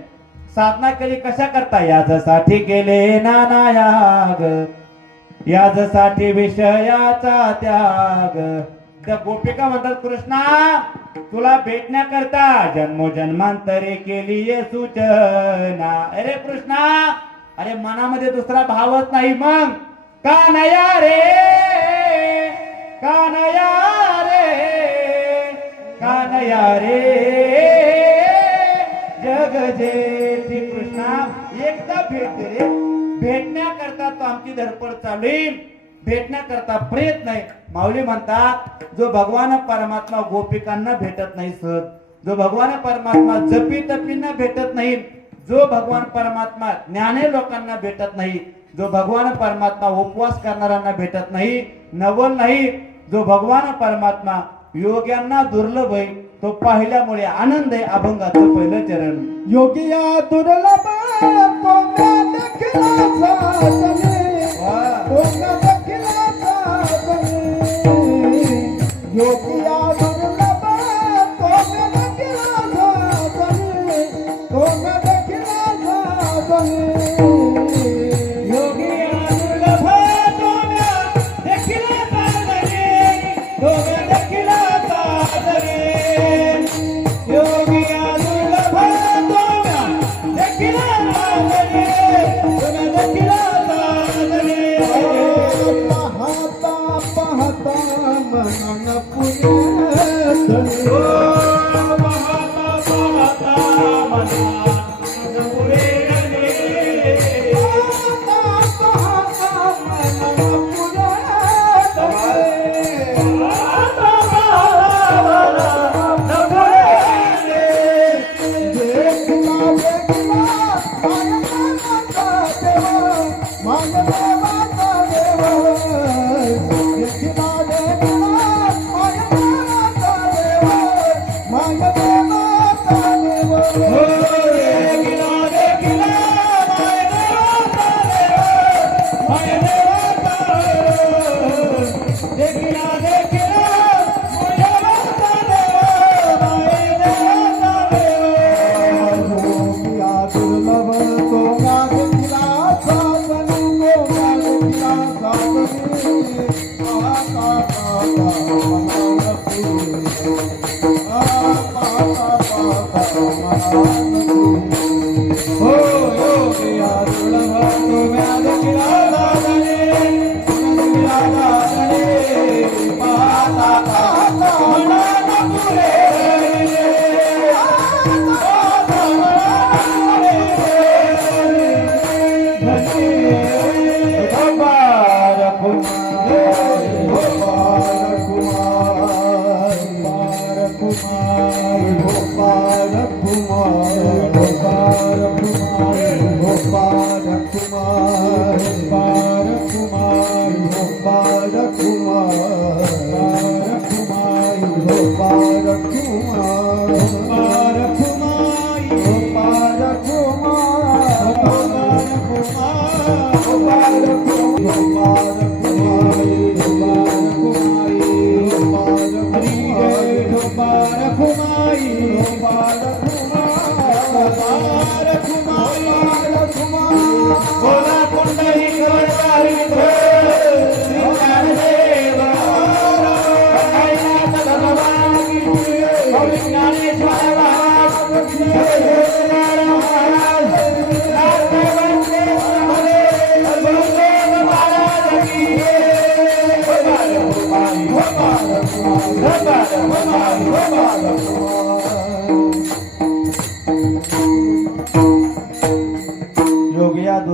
साधना केली कशा करता? याजसाठी केले नाना याग, याजसाठी विषयाचा त्याग. त्या गोपिका म्हणतात कृष्णा तुला भेटण्याकरता जन्मोजन्मांतरे केली ये सूचना. अरे कृष्णा, अरे मनामध्ये दुसरा भावच नाही. मग कानया रे, कानया रे, कानया रे जग जेठी. कृष्णा एकदा भेट दे रे. भेटण्याकरता तो आमची धडपड चालू आहे, भेटण्याकरता प्रयत्न आहे. माऊली म्हणतात जो भगवान परमात्मा गोपिकांना भेटत नाही सहज, जो भगवान परमात्मा जपी तपींना भेटत नाही, जो भगवान परमात्मा ज्ञाने लोकांना भेटत नाही, जो भगवान परमात्मा उपवास करणाऱ्यांना भेटत नाही, नवल नाही, जो भगवान परमात्मा योग्यांना दुर्लभ आहे, तो पाहिल्यामुळे आनंद आहे. अभंगाचं पहिलं चरण. योगिया दुर्लभ कोंगा देखला साजने, कोंगा देखला साजने. योगिया दुर्लभ कोंगा देखला साजने, कोंगा देखला साजने. योगिया दुर्लभ कोंगा देखला साजने, कोंगा देखला साजने. योगिया दुर्लभ कोंगा देखला साजने, कोंगा देखला साजने. पाहता पाहता मन पुण्य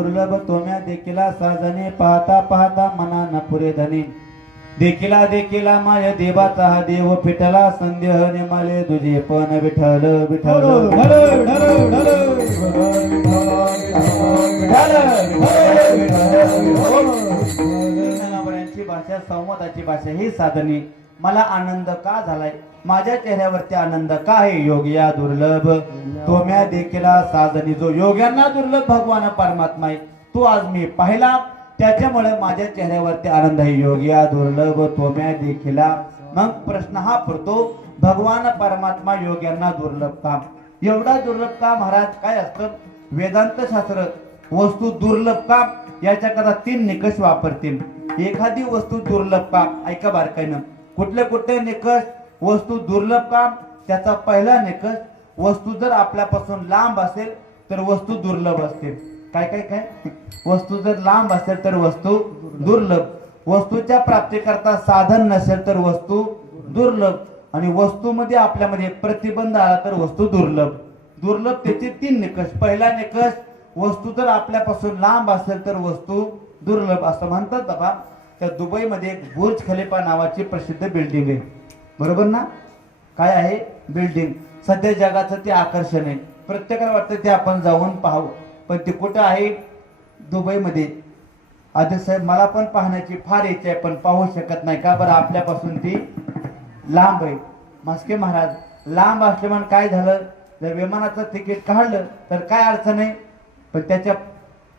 दुर्लभ तोम्या देखिला साजने पाहता पाहता मना न पुरे धनी देखिला देखिला माय देवाचा हा देव फिटला संदेह नेमाले तुझे पण विठ्ठल विठ्ठल जनावरांची भाषा संवादाची भाषा ही साधने मला आनंद का झालाय माझ्या चेहऱ्यावरती आनंद का आहे योगिया दुर्लभ तोम्या देखिला साधनी जो योग्यांना दुर्लभ भगवान परमात्मा आहे तो आज मी पाहिला त्याच्यामुळे माझ्या चेहऱ्यावरती आनंद आहे योगिया दुर्लभ तोम्या देखिला मग प्रश्न हा पडतो भगवान परमात्मा योग्यांना दुर्लभ काम एवढा दुर्लभ का महाराज काय असतं वेदांत शास्त्र वस्तू दुर्लभ का याच्याकरता 3 निकष वापरतील एखादी वस्तू दुर्लभ का ऐका बारकाईनं कुठले कुठले निकष वस्तू दुर्लभ का त्याचा पहिला निकष वस्तू जर आपल्यापासून लांब असेल तर वस्तू दुर्लभ असते काय काय काय वस्तू जर लांब असेल तर वस्तू दुर्लभ वस्तूच्या प्राप्तीकरता साधन नसेल तर वस्तू दुर्लभ आणि वस्तूमध्ये आपल्यामध्ये प्रतिबंध आला तर वस्तू दुर्लभ दुर्लभ त्याचे 3 निकष पहिला निकष वस्तू जर आपल्यापासून लांब असेल तर वस्तू दुर्लभ असं म्हणतात बाबा त्या दुबईमध्ये एक बुर्ज खलिफा नावाची प्रसिद्ध बिल्डिंग आहे बरोबर ना काय आहे बिल्डिंग सध्या जगाचं ते आकर्षण आहे प्रत्येकाला वाटतं ते आपण जाऊन पाहावं पण ते कुठं आहे दुबईमध्ये आधी साहेब मला पण पाहण्याची फार इच्छा आहे पण पाहू शकत नाही का बरं आपल्यापासून ती लांब आहे म्हस्के महाराज लांब असल्यामुळे काय झालं जर विमानाचं तिकीट काढलं तर काय अडचण आहे पण त्याच्या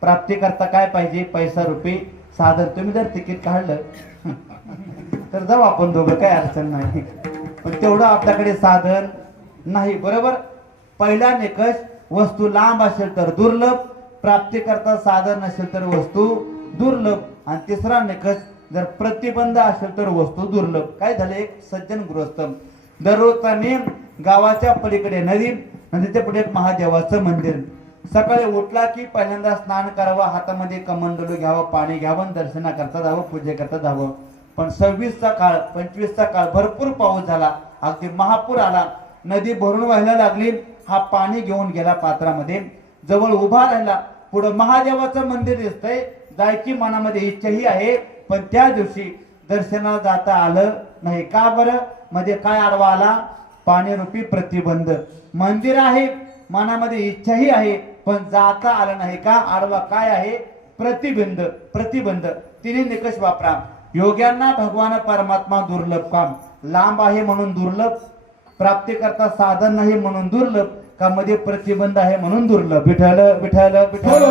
प्राप्तीकरता काय पाहिजे पैसा रुपये साधन तुम्ही जर तिकीट काढलं तर जाऊ आपण दोघं काय अडचण नाही पण तेवढं आपल्याकडे साधन नाही बरोबर पहिला निकष वस्तू लांब असेल तर दुर्लभ प्राप्तीकरता साधन नसेल तर वस्तू दुर्लभ आणि तिसरा निकष जर प्रतिबंध असेल तर वस्तू दुर्लभ काय झालं एक सज्जन गृहस्थ दररोजचा नेम गावाच्या पलीकडे नदीच्या पुढे एक महादेवाचं मंदिर सकाळी उठला की पहिल्यांदा स्नान करावं हातामध्ये कमंडलू घ्यावं पाणी घ्यावं दर्शनाकरता जावं पूजेकरता जावं पण 26चा काळ 25चा काळ भरपूर पाऊस झाला अगदी महापूर आला नदी भरून व्हायला लागली हा पाणी घेऊन गेला पात्रामध्ये जवळ उभा राहिला पुढे महादेवाचं मंदिर दिसतंय जायची मनामध्ये इच्छाही आहे पण त्या दिवशी दर्शनाला जाता आलं नाही का बरं मध्ये काय आडवा आला पाणी रूपी प्रतिबंध मंदिर आहे मनामध्ये इच्छाही आहे पण जाता आलं नाही का आडवा काय आहे प्रतिबंध 3 निकष वापरा योग्यांना भगवान परमात्मा दुर्लभ काम लांब आहे म्हणून दुर्लभ प्राप्तीकरता साधन नाही म्हणून दुर्लभ का मध्ये प्रतिबंध आहे म्हणून दुर्लभ विठ्ठल विठ्ठल विठ्ठल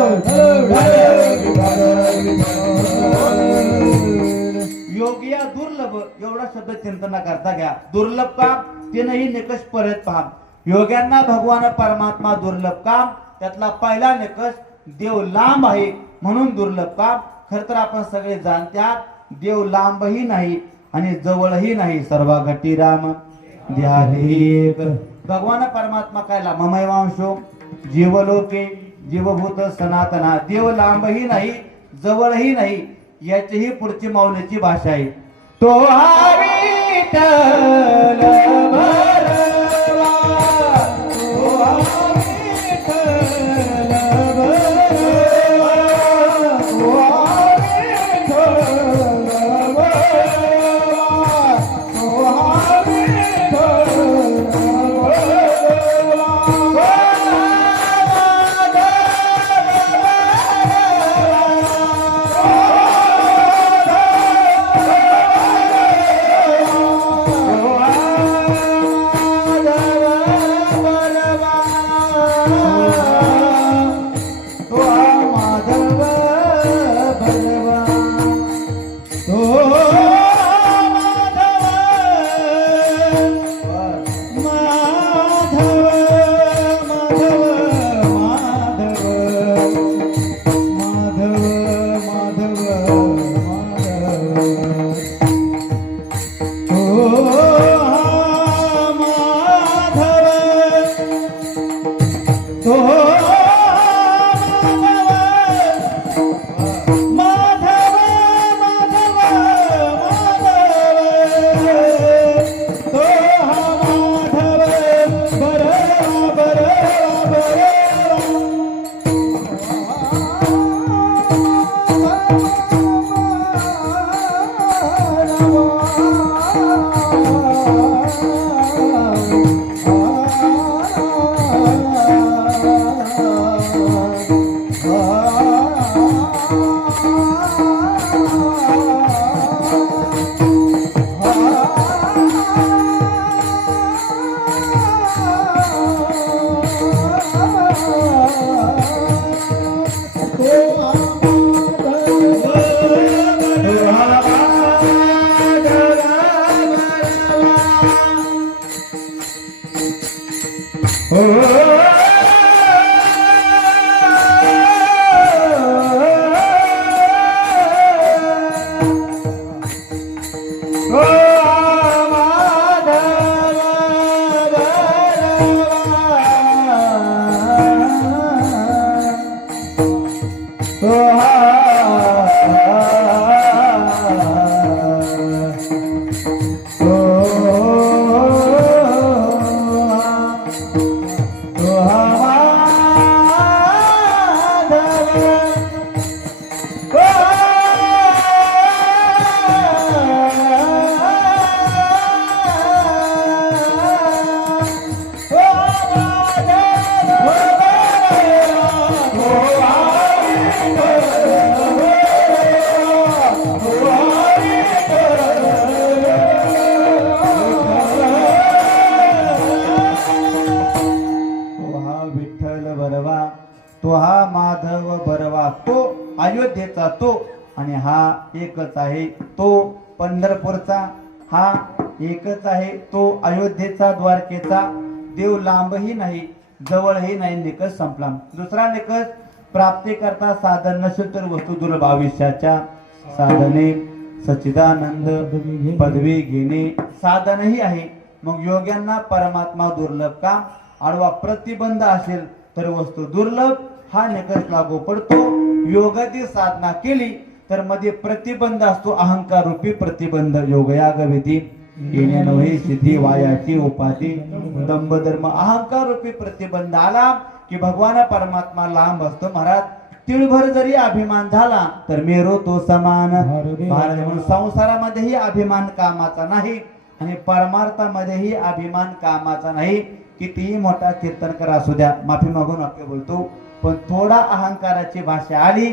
योगिया दुर्लभ एवढा शब्द चिंतना करता घ्या दुर्लभ काम 3ही निकष परत पहा योग्यांना भगवान परमात्मा दुर्लभ काम त्यातला पहिला निकष देव लांब आहे म्हणून दुर्लभ काम खर तर आपण सगळे जाणत्यात देव लांबही नाही आणि जवळही नाही सर्व घटी राम ध्यान भगवान परमात्मा काय ममैवांशो जीवलोके जीवभूत सनातना देव लांबही नाही जवळही नाही याचीही पुढची माऊलीची भाषा आहे तो हा विठ्ठल भरला, तो हा विठ्ठल भरला, तो हा विठ्ठल भरला, तो हा विठ्ठल भरला. बरवा, तो हा माधव बरवा, तो अयोध्येचा तो, आणि हा एकच आहे तो पंढरपूरचा, हा एकच आहे तो अयोध्येचा द्वारकेचा. देव लांबही नाही जवळही नाही, निकष संपला. दुसरा निकष, प्राप्ती करता साधन नसेल तर वस्तू दुर्लभ. आयुष्याच्या साधने सच्चिदानंद पदवी घेणे साधनही आहे. मग योग्यांना परमात्मा दुर्लभ का? आडवा प्रतिबंध असेल तर वस्तू दुर्लभ हा निकष लागू पडतो. योगाची साधना केली तर मध्ये प्रतिबंध असतो, अहंकार रूपी प्रतिबंध. योगयाग विधी येण्या नव्हे सिद्धी वायाची उपाधी, दंभ धर्म अहंकार रूपी प्रतिबंध आला की भगवान परमात्मा लांब असतो. महाराज, तिळभर जरी अभिमान झाला तर मेरो तो समान. महाराज म्हणून संसारामध्येही अभिमान कामाचा नाही आणि परमार्थामध्येही अभिमान कामाचा नाही. कितीही मोठा कीर्तनकर असू द्या, माफी मागून वाक्य बोलतो, पण थोडा अहंकाराची भाषा आली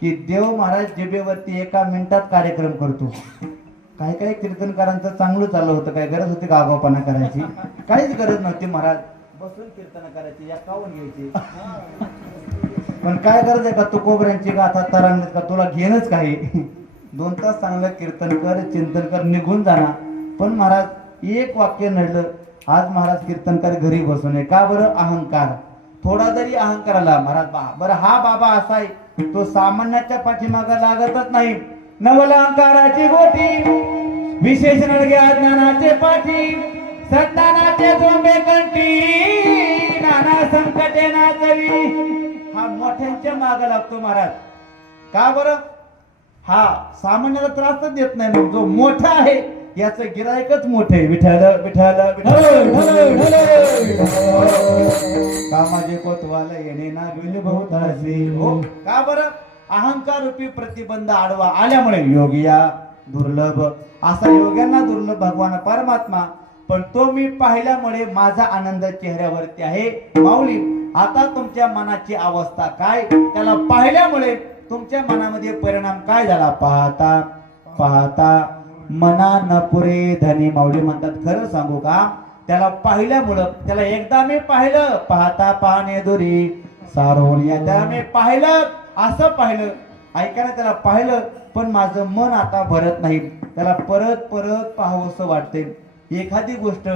की देव महाराज जिभेवरती एका मिनिटात कार्यक्रम करतो. काही काही कीर्तनकारांचं चांगलं चाललं होतं, काय गरज होती का आगाऊपणा करायची? काहीच गरज नव्हती महाराज, बसून कीर्तन करायची, या काऊन घ्यायची. पण काय गरज आहे का तू कोबऱ्यांची गाथा तरांगत का, तुला घेणंच काही. 2 तास चांगलं कीर्तन कर, चिंतन कर, निघून जाणार. पण महाराज एक वाक्य नडलं, आज महाराज कीर्तनकार घरी बसून आहे का बरं? अहंकार. थोडा जरी अहंकाराला महाराज बरं हा बाबा असा आहे, तो सामान्याच्या पाठीमागा लागतच नाही. नवल अहंकाराची गोटी, विशेष नडग्या ज्ञानाचे पाठी, संतानाचे झोंबे कंठी, नाना संकटे नाचवी. हा मोठ्यांच्या मागे लागतो महाराज. का बरं? हा सामान्याला त्रासच देत नाही. मग जो मोठा आहे याचं गिरायकच मोठे. विठ्ठल विठ्ठल विठ्ठल कामाचे कोतवाल येणे ना गेले बहुतासी. हो का बरं? अहंकार रूपी प्रतिबंध आडवा आल्यामुळे योगिया दुर्लभ. असा योग्यांना दुर्लभ भगवान परमात्मा. पण तो मी पाहिल्यामुळे माझा आनंद चेहऱ्यावरती आहे. माऊली, आता तुमच्या मनाची अवस्था काय? त्याला पाहिल्यामुळे तुमच्या मनामध्ये परिणाम काय झाला? पाहता पाहता मना न पुरे धनी. माऊली म्हणतात, खरं सांगू का, त्याला पाहिल्यामुळं, त्याला एकदा मी पाहिलं, पाहता पाहणे दुरी सारोन. त्याला मी पाहिलं, असं पाहिलं, ऐकायला त्याला पाहिलं, पण माझं मन आता भरत नाही. त्याला परत परत पाहावंसं वाटते. एखादी गोष्ट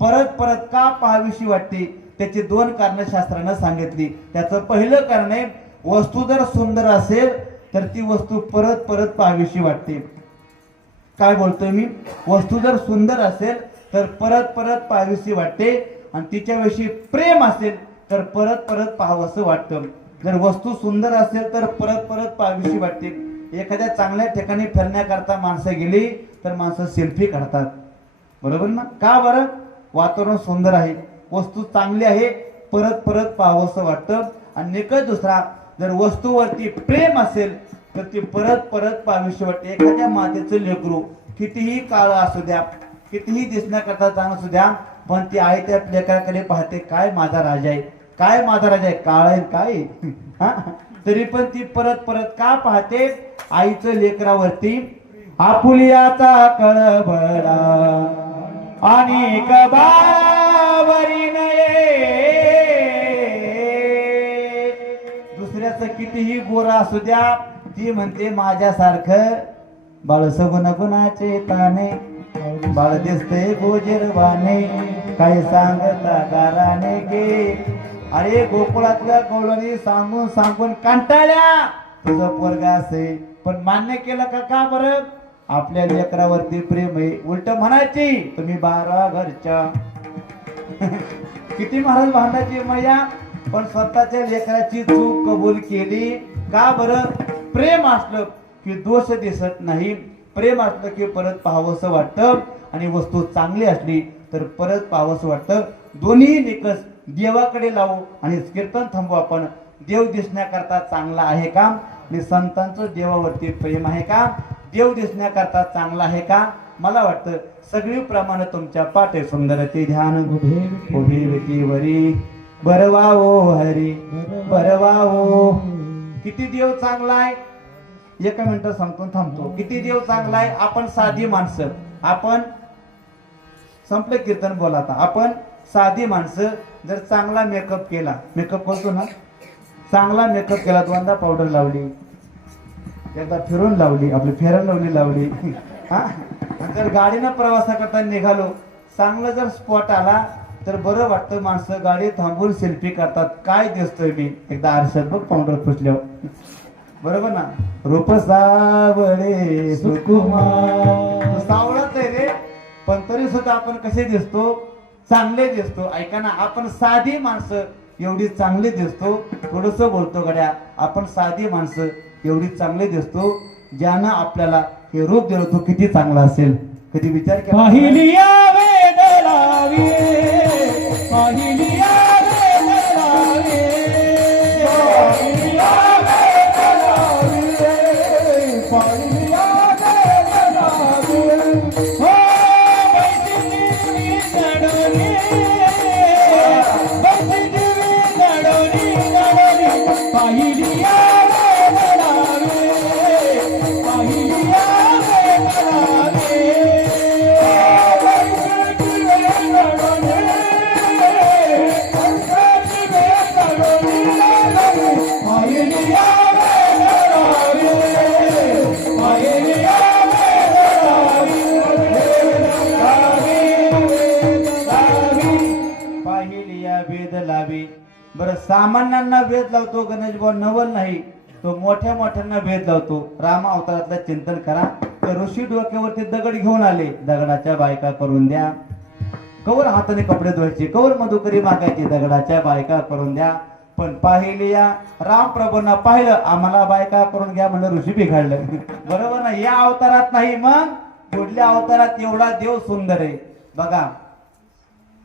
परत परत का पाहावीशी वाटते? त्याची 2 कारणं शास्त्रानं सांगितली. त्याचं पहिलं कारण आहे, वस्तू जर सुंदर असेल तर ती वस्तू परत परत पाहावीशी वाटते. काय बोलतोय मी? वस्तू जर सुंदर असेल तर परत परत पाहावीशी वाटते, आणि तिच्याविषयी प्रेम असेल तर परत परत पाहावंसं वाटतं. जर वस्तू सुंदर असेल तर परत परत पाहावीशी वाटते. एखाद्या चांगल्या ठिकाणी फिरण्याकरता माणसं गेली तर माणसं सेल्फी काढतात, बरोबर ना? का बरं? वातावरण सुंदर आहे, वस्तू चांगली आहे, परत परत पाहावंसं वाटतं. आणि निकष दुसरा, जर वस्तूवरती प्रेम असेल तर ती परत परत पाहावीशी वाटते. एखाद्या मातेचं लेकरू कितीही काळ असू द्या, कितीही दिसण्याकरता चांगलं असू द्या, पण ती आई त्या लेकराकडे पाहते, काय माझा राजा आहे, काय माझा राजा आहे, काळ आहे काय. तरी पण ती परत परत का पाहते? आईचं लेकरावरती आपुलियाचा कळबळा आणि बावरी नये. दुसऱ्याचं कितीही गोरा असू द्या, ती म्हणते माझ्यासारखं बाळ सगुण गुणाचे ताने, बाळ दिसते गोजरवाने, काय सांगता गाराने गे. अरे गोकुळातल्या गवळणी सांगून सांगून कंटाळल्या, तुझं पोरगा असे. पण मान्य केलं का? का बरं? आपल्या लेकरावरती प्रेम आहे. उलट म्हणायची, तुम्ही 12 घरच्या. किती महाराज भांडायची मैया, पण स्वतःच्या लेकराची चूक कबूल केली. का बरं? प्रेम असलं की दोष दिसत नाही. प्रेम असलं की परत पाहावंसं वाटतं, आणि वस्तू चांगली असली तर परत पाहावंसं वाटतं. दोन्ही निकष देवाकडे लावू आणि कीर्तन थांबू आपण. देव दिसण्याकरता चांगला आहे का? आणि संतांचं देवावरती प्रेम आहे का? देव दिसण्याकरता चांगला आहे का? मला वाटतं सगळी प्रमाण तुमच्या पाठे सुंदर ते ध्यान वरी बरवाओ हरी बरवाओ. किती देव चांगला आहे? एका मिनिट सांगतो, थांबतो. किती देव चांगला आहे? आपण साधी माणसं, आपण संपलं कीर्तन बोला. आता आपण साधी माणसं जर चांगला मेकअप केला, मेकअप करतो ना, चांगला मेकअप केला, दोनदा पावडर लावली, एकदा फिरून लावली, आपली फेरन लावली हा. आणि जर गाडीनं प्रवासा करता निघालो, चांगलं जर स्पॉट आला तर बरं वाटतं. माणसं गाडी थांबून सेल्फी करतात. काय दिसतोय मी, एकदा आरशात बघ पावडर पुसल्यावर, बरोबर ना. रूप सावळे सुकुमार, सावळच आहे रे, पण तरी सुद्धा आपण कसे दिसतो, चांगले दिसतो. ऐका ना, आपण साधी माणसं एवढी चांगली दिसतो. थोडस बोलतो गड्या, आपण साधी माणसं एवढी चांगली दिसतो. ज्यानं आपल्याला हे रूप दिलं तो किती चांगला असेल, कधी विचार केला? पाहिलिया वेद लावे, पाहिलिया वेद लावे, पाहिलिया वेद लावे, पाहिलिया वेद लावे. हो बैठकी नडोनी, बैठकी नडोनी नडोनी, पाहिलिया वेद लावे, पाहिलिया वेद लावे. पाहिलिया वेद लावे. बरं, सामान्यांना वेद लावतो गणेश भाऊ, नवल नाही, तो मोठ्या मोठ्यांना वेद लावतो. राम अवतारातलं चिंतन करा. ते ऋषी डोक्यावरती दगड घेऊन आले, दगडाच्या बायका करून द्या. कवर हाताने कपडे धुवायचे, कवर मधुकरी मागायची, दगडाच्या बायका करून द्या. पण पाहिलिया राम प्रभूंना पाहिलं, आम्हाला बायका करून घ्या म्हणलं, ऋषी बिघडलं. बरोबर ना. या अवतारात नाही, मग पुढल्या अवतारात एवढा देव सुंदर आहे बघा.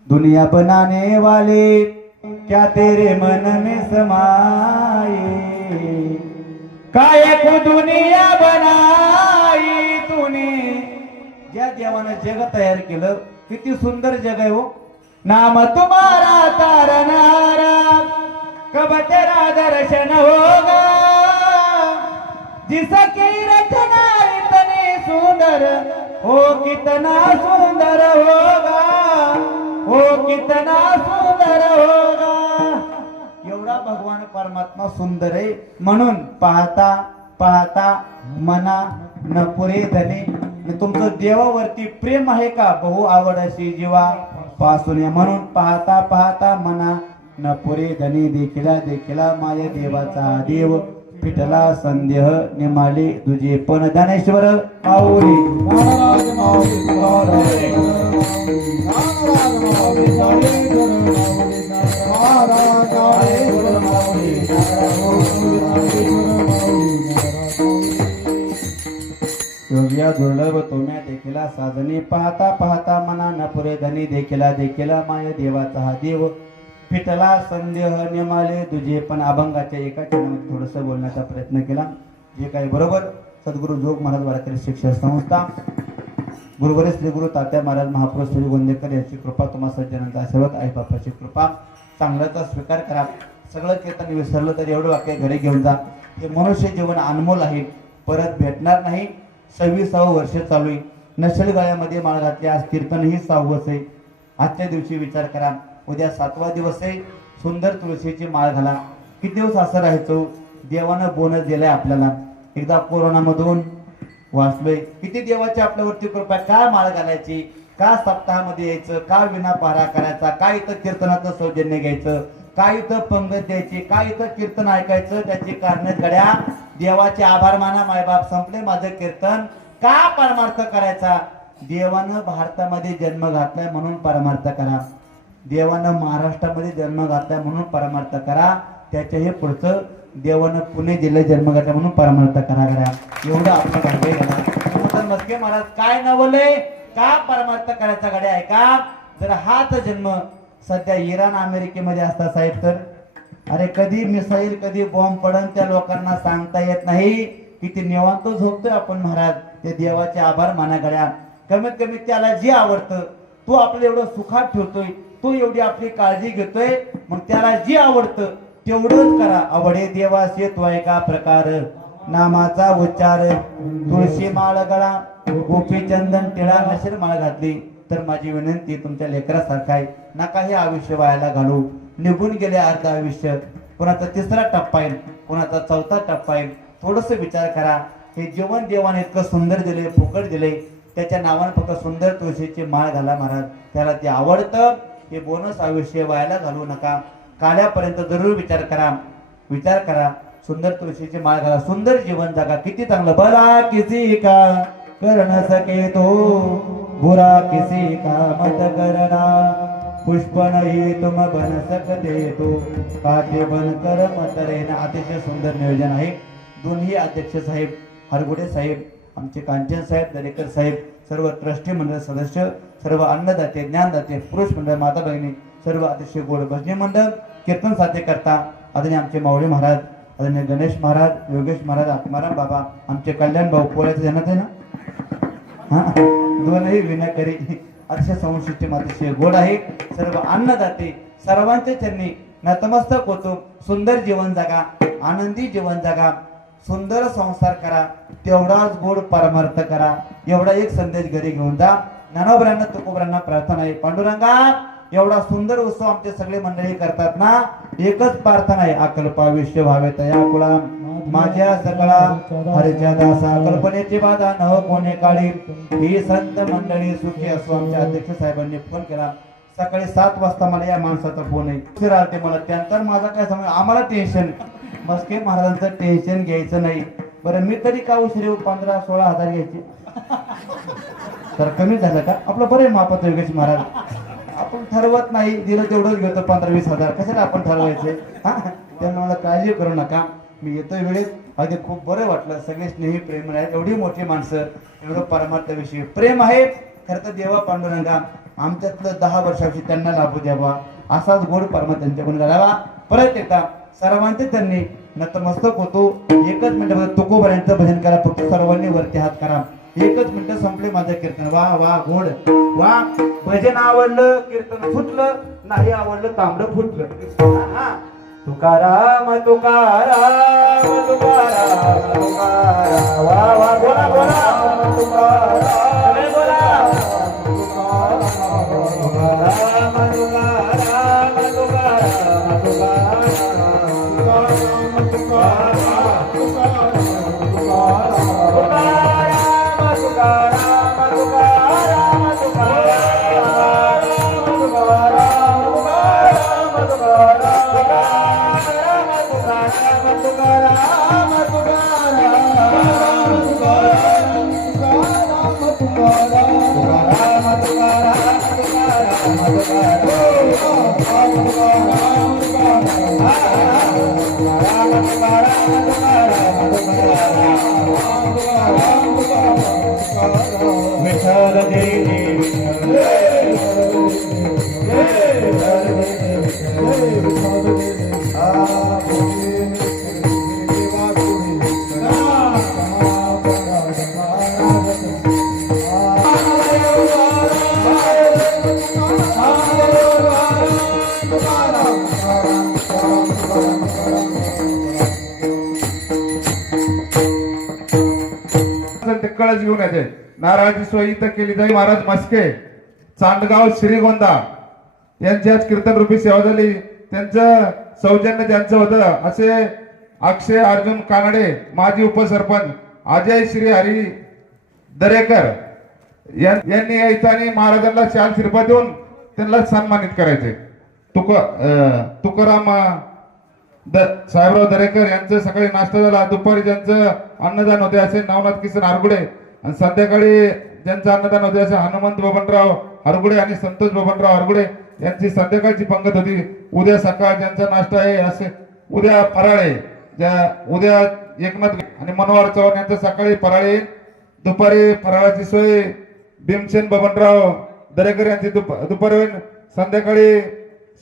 दुनिया बनाने वाले क्या तेरे मन में समाये, काय को दुनिया बनाई तूने. ज्या देवानं जग तयार केलं, किती सुंदर जग आहे हो. नाम तुम्हारा तारनारा, कब तेरा दर्शन होगा, जिसकी रचना इतनी सुंदर हो, कितना सुंदर होगा, हो कितना सुंदर होगा. एवढा भगवान परमात्मा सुंदर आहे. म्हणून पाहता पाहता मना न पुरे धने. तुमचं देवावरती प्रेम आहे का? बहु आवड अशी जीवा पासून. म्हणून पाहता पाहता मना न पुरे धने, देखिला देखिला माय देवाचा देव, पिटला संदेह निमाले तुझे पण. ज्ञानेश्वर माऊली. योग्या दुर्लभ तुम्या देखिला साधने, पाहता पाहता मना न पुरे धनी, देखिला देखिला माय देवाचा हा देव, फिटला संदेह निमाले तुझे पण. अभंगाच्या एका चरणामध्ये थोडस बोलण्याचा प्रयत्न केला, जे काही बरोबर. सद्गुरु जोग महाराज वारकरी शिक्षण संस्था, गुरुवरे श्री गुरु तात्या महाराज महापुरुष श्री गोंदेकर यांची कृपा, तुम्हा सज्जनांचा आशीर्वाद, आई बापाची कृपा. चांगल्याचा स्वीकार करा. सगळं कीर्तन विसरलं तर एवढं वाक्य घरी घेऊन जा. हे मनुष्य जीवन अनमोल आहे, परत भेटणार नाही. 26वे वर्ष चालू आहे. नशल गळ्यामध्ये माळ घातली. आज कीर्तनही 6वंच आहे. आजच्या दिवशी विचार करा, उद्या 7वा दिवस आहे. सुंदर तुळशीची माळ घाला. किती दिवस असं राहायचो? देवानं बोनस दिलाय आपल्याला. एकदा कोरोनामधून वाचलोय. किती देवाची आपल्यावरती कृपा. का माळ घालायची, का सप्ताहामध्ये यायचं, का विना पारा करायचा, का इथं कीर्तनाचं सौजन्य घ्यायचं, का इथं पंगत द्यायची, का इथं कीर्तन ऐकायचं. त्याची कारण गड्या, देवाचे आभार माना. मायबाप संपले माझं कीर्तन. का परमार्थ करायचा? देवानं भारतामध्ये जन्म घातलाय म्हणून परमार्थ करा. देवानं महाराष्ट्रामध्ये जन्म घातलाय म्हणून परमार्थ करा. त्याच्याही पुढचं देवानं पुणे जिल्ह्यात जन्म घातला म्हणून परमार्थ करा. गड्या एवढं आपलं भाग्य गेला. मस्के महाराज काय नवलय, का परमार्थ करायचा गड्या ऐका. जर हाच जन्म सध्या इराण अमेरिकेमध्ये असता साहेब, तर अरे कधी मिसाईल कधी बॉम्ब पडन त्या लोकांना सांगता येत नाही. किती निवांत झोपतोय आपण महाराज. ते देवाचे आभार माना गड्या. कमीत कमी त्याला जे आवडतं, तू आपलं एवढं सुखात ठेवतोय, तू एवढी आपली काळजी घेतोय, मग त्याला जे आवडतं तेवढंच करा. आवडे देवास येतो एका प्रकार, नामाचा उच्चार. तुळशी माळ गळा, गोपी चंदन टिळा, नशीर माळ घातली तर माझी विनंती तुमच्या लेकरासारखा आहे. नका हे आयुष्य व्हायला घालू. निघून गेले अर्ध आयुष्य. कोणाचा तिसरा टप्पा आहे, कोणाचा चौथा टप्पा आहे. थोडस विचार करा. हे जीवन देवाने इतकं सुंदर दिले, फुकट दिले, त्याच्या नावाने फक्त सुंदर तुळशीची माळ घाला महाराज. त्याला ते आवडतं. हे बोनस आयुष्य वायाला घालवू नका. काल्यापर्यंत जरूर विचार करा, विचार करा. सुंदर तुळशीची माळ घाला, सुंदर जीवन जगा. किती चांगलं. भला किसी का कर न सके तो, बुरा किसी का मत करना, पुष्प नहीं तुम बन सकते तो, काटे बनकर मत रहना. अतिशय सुंदर नियोजन आहे. दोन्ही अध्यक्ष साहेब, हरगुडे साहेब, आमचे कांचन साहेब, दरेकर साहेब, सर्व ट्रस्टी मंडळ सदस्य, सर्व अन्नदाते, ज्ञानदाते, पुरुष मंडळ, माता भगिनी, सर्व अतिशय गोड भजनी मंडळ, कीर्तन साध्य करता आदरणीय आमचे माऊली महाराज, आदरणीय गणेश महाराज, योगेश महाराज, आत्माराम बाबा, आमचे कल्याण भाऊ पोळ्याचं जनात आहे ना, हा दोनही विनाकरी अतिशय संस्कृती अतिशय गोड आहे. सर्व अन्नदाते सर्वांचे चरणी नतमस्तक होतो. सुंदर जीवन जगा, आनंदी जीवन जगा, सुंदर संसार करा, तेवढाच गोड परमार्थ करा. एवढा एक संदेश घरी घेऊन जा. ज्ञानोबरांना तुकोबरांना प्रार्थना आहे. पांडुरंगा एवढा सुंदर उत्सव आमचे सगळे मंडळी करतात ना, एकच प्रार्थना आहे. अकल्पाविष्य व्हावे तया कुळा, माझ्या सकळा हरीच्या दासा, कल्पनेची बाधा न कोणे काळी, ही संत मंडळी सुखी असो. आमच्या अध्यक्ष साहेबांनी फोन केला सकाळी 7 वाजता. मला या माणसाचा फोन आहे, उशीर आलते मला. त्यानंतर माझा काय समज, आम्हाला टेन्शन, मस्के महाराजांचं टेन्शन घ्यायचं नाही. बरं मी तरी का उशीर येऊ, 15-16 हजार घ्यायचे तर कमी झालं का? आपलं बरं आहे मापात योगेश महाराज. आपण ठरवत नाही, दिलं तेवढंच घेतो 15-20 हजार, कशाला आपण ठरवायचे. हा त्यांना मला काळजी करू नका. मी येतोय वेळेत. अगदी खूप बरं वाटलं. सगळे स्नेही प्रेम आहेत. एवढी मोठी माणसं, एवढं परमार्थाविषयी प्रेम आहे. खरं तर देवा पांडुरंगा आमच्यातलं 10 वर्षाविषयी त्यांना लाभू द्यावा, असाच गोड परमार्थ त्यांच्याकडून घालावा. परत एकदा सर्वांचे त्यांनी नतमस्तक होतो. एकच मिनिट तुकोबऱ्यांचं भजन करा. फक्त सर्वांनी वरती हात करा. एकच मिनिट संपले माझं कीर्तन. वा वा गोड वा. भजन आवडलं, कीर्तन फुटलं, नाही आवडलं तांबडं फुटलं. तुकाराम तुकाराम तुकाराम तुकाराम. वा वा बोला बोला. तुकाराम बोला. तुकाराम तुकाराम तुकाराम तुकाराम विठ्ठल कळस घेऊन येते. नारळाची सोय इथं केली जाईल. महाराज मस्के, चांदगाव, श्रीगोंदा यांची आज कीर्तन रूपी सेवा झाली. त्यांचं सौजन्य ज्यांचं होतं असे अक्षय अर्जुन कानडे, माजी उपसरपंच, अजय श्री हरी दरेकर यांनी यायचं आणि महाराजांना शाल शिरपा देऊन त्यांना सन्मानित करायचे. तुकाराम साहेबराव दरेकर यांचं सकाळी नाश्ता झाला. दुपारी ज्यांचं अन्नदान होते असे नवनाथ किसन हरगुडे, आणि संध्याकाळी ज्यांचं अन्नदान होते असे हनुमंत बबनराव हरगुडे आणि संतोष बबनराव हरगुडे यांची संध्याकाळची पंगत होती. उद्या सकाळ ज्यांचा नाश्ता आहे असे उद्या फराळ आहे. उद्या एकनाथ आणि मनोहर चव्हाण यांचं सकाळी फराळ आहे. दुपारी फराळाची सोय भीमसेन बबनराव दरेकर यांची दुपारी होईल. संध्याकाळी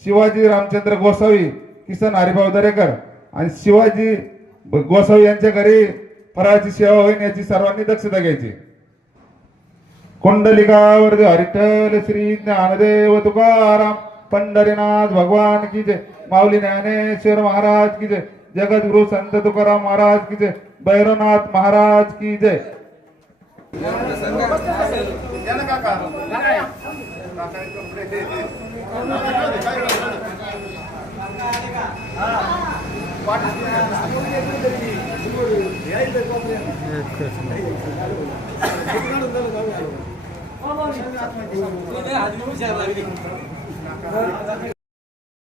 शिवाजी रामचंद्र गोसावी, किसन हरिभाऊ दरेकर आणि शिवाजी गोसावी यांच्या घरी फराळाची सेवा होईल याची सर्वांनी दक्षता घ्यायची. कुंडलिकावर हरिठल श्री ज्ञानदेव तुकाराम पंढरीनाथ भगवान की जय. माऊली ज्ञानेश्वर महाराज की जय. जगद्गुरु संत तुकाराम महाराज की जय. भैरवनाथ महाराज की जय. एक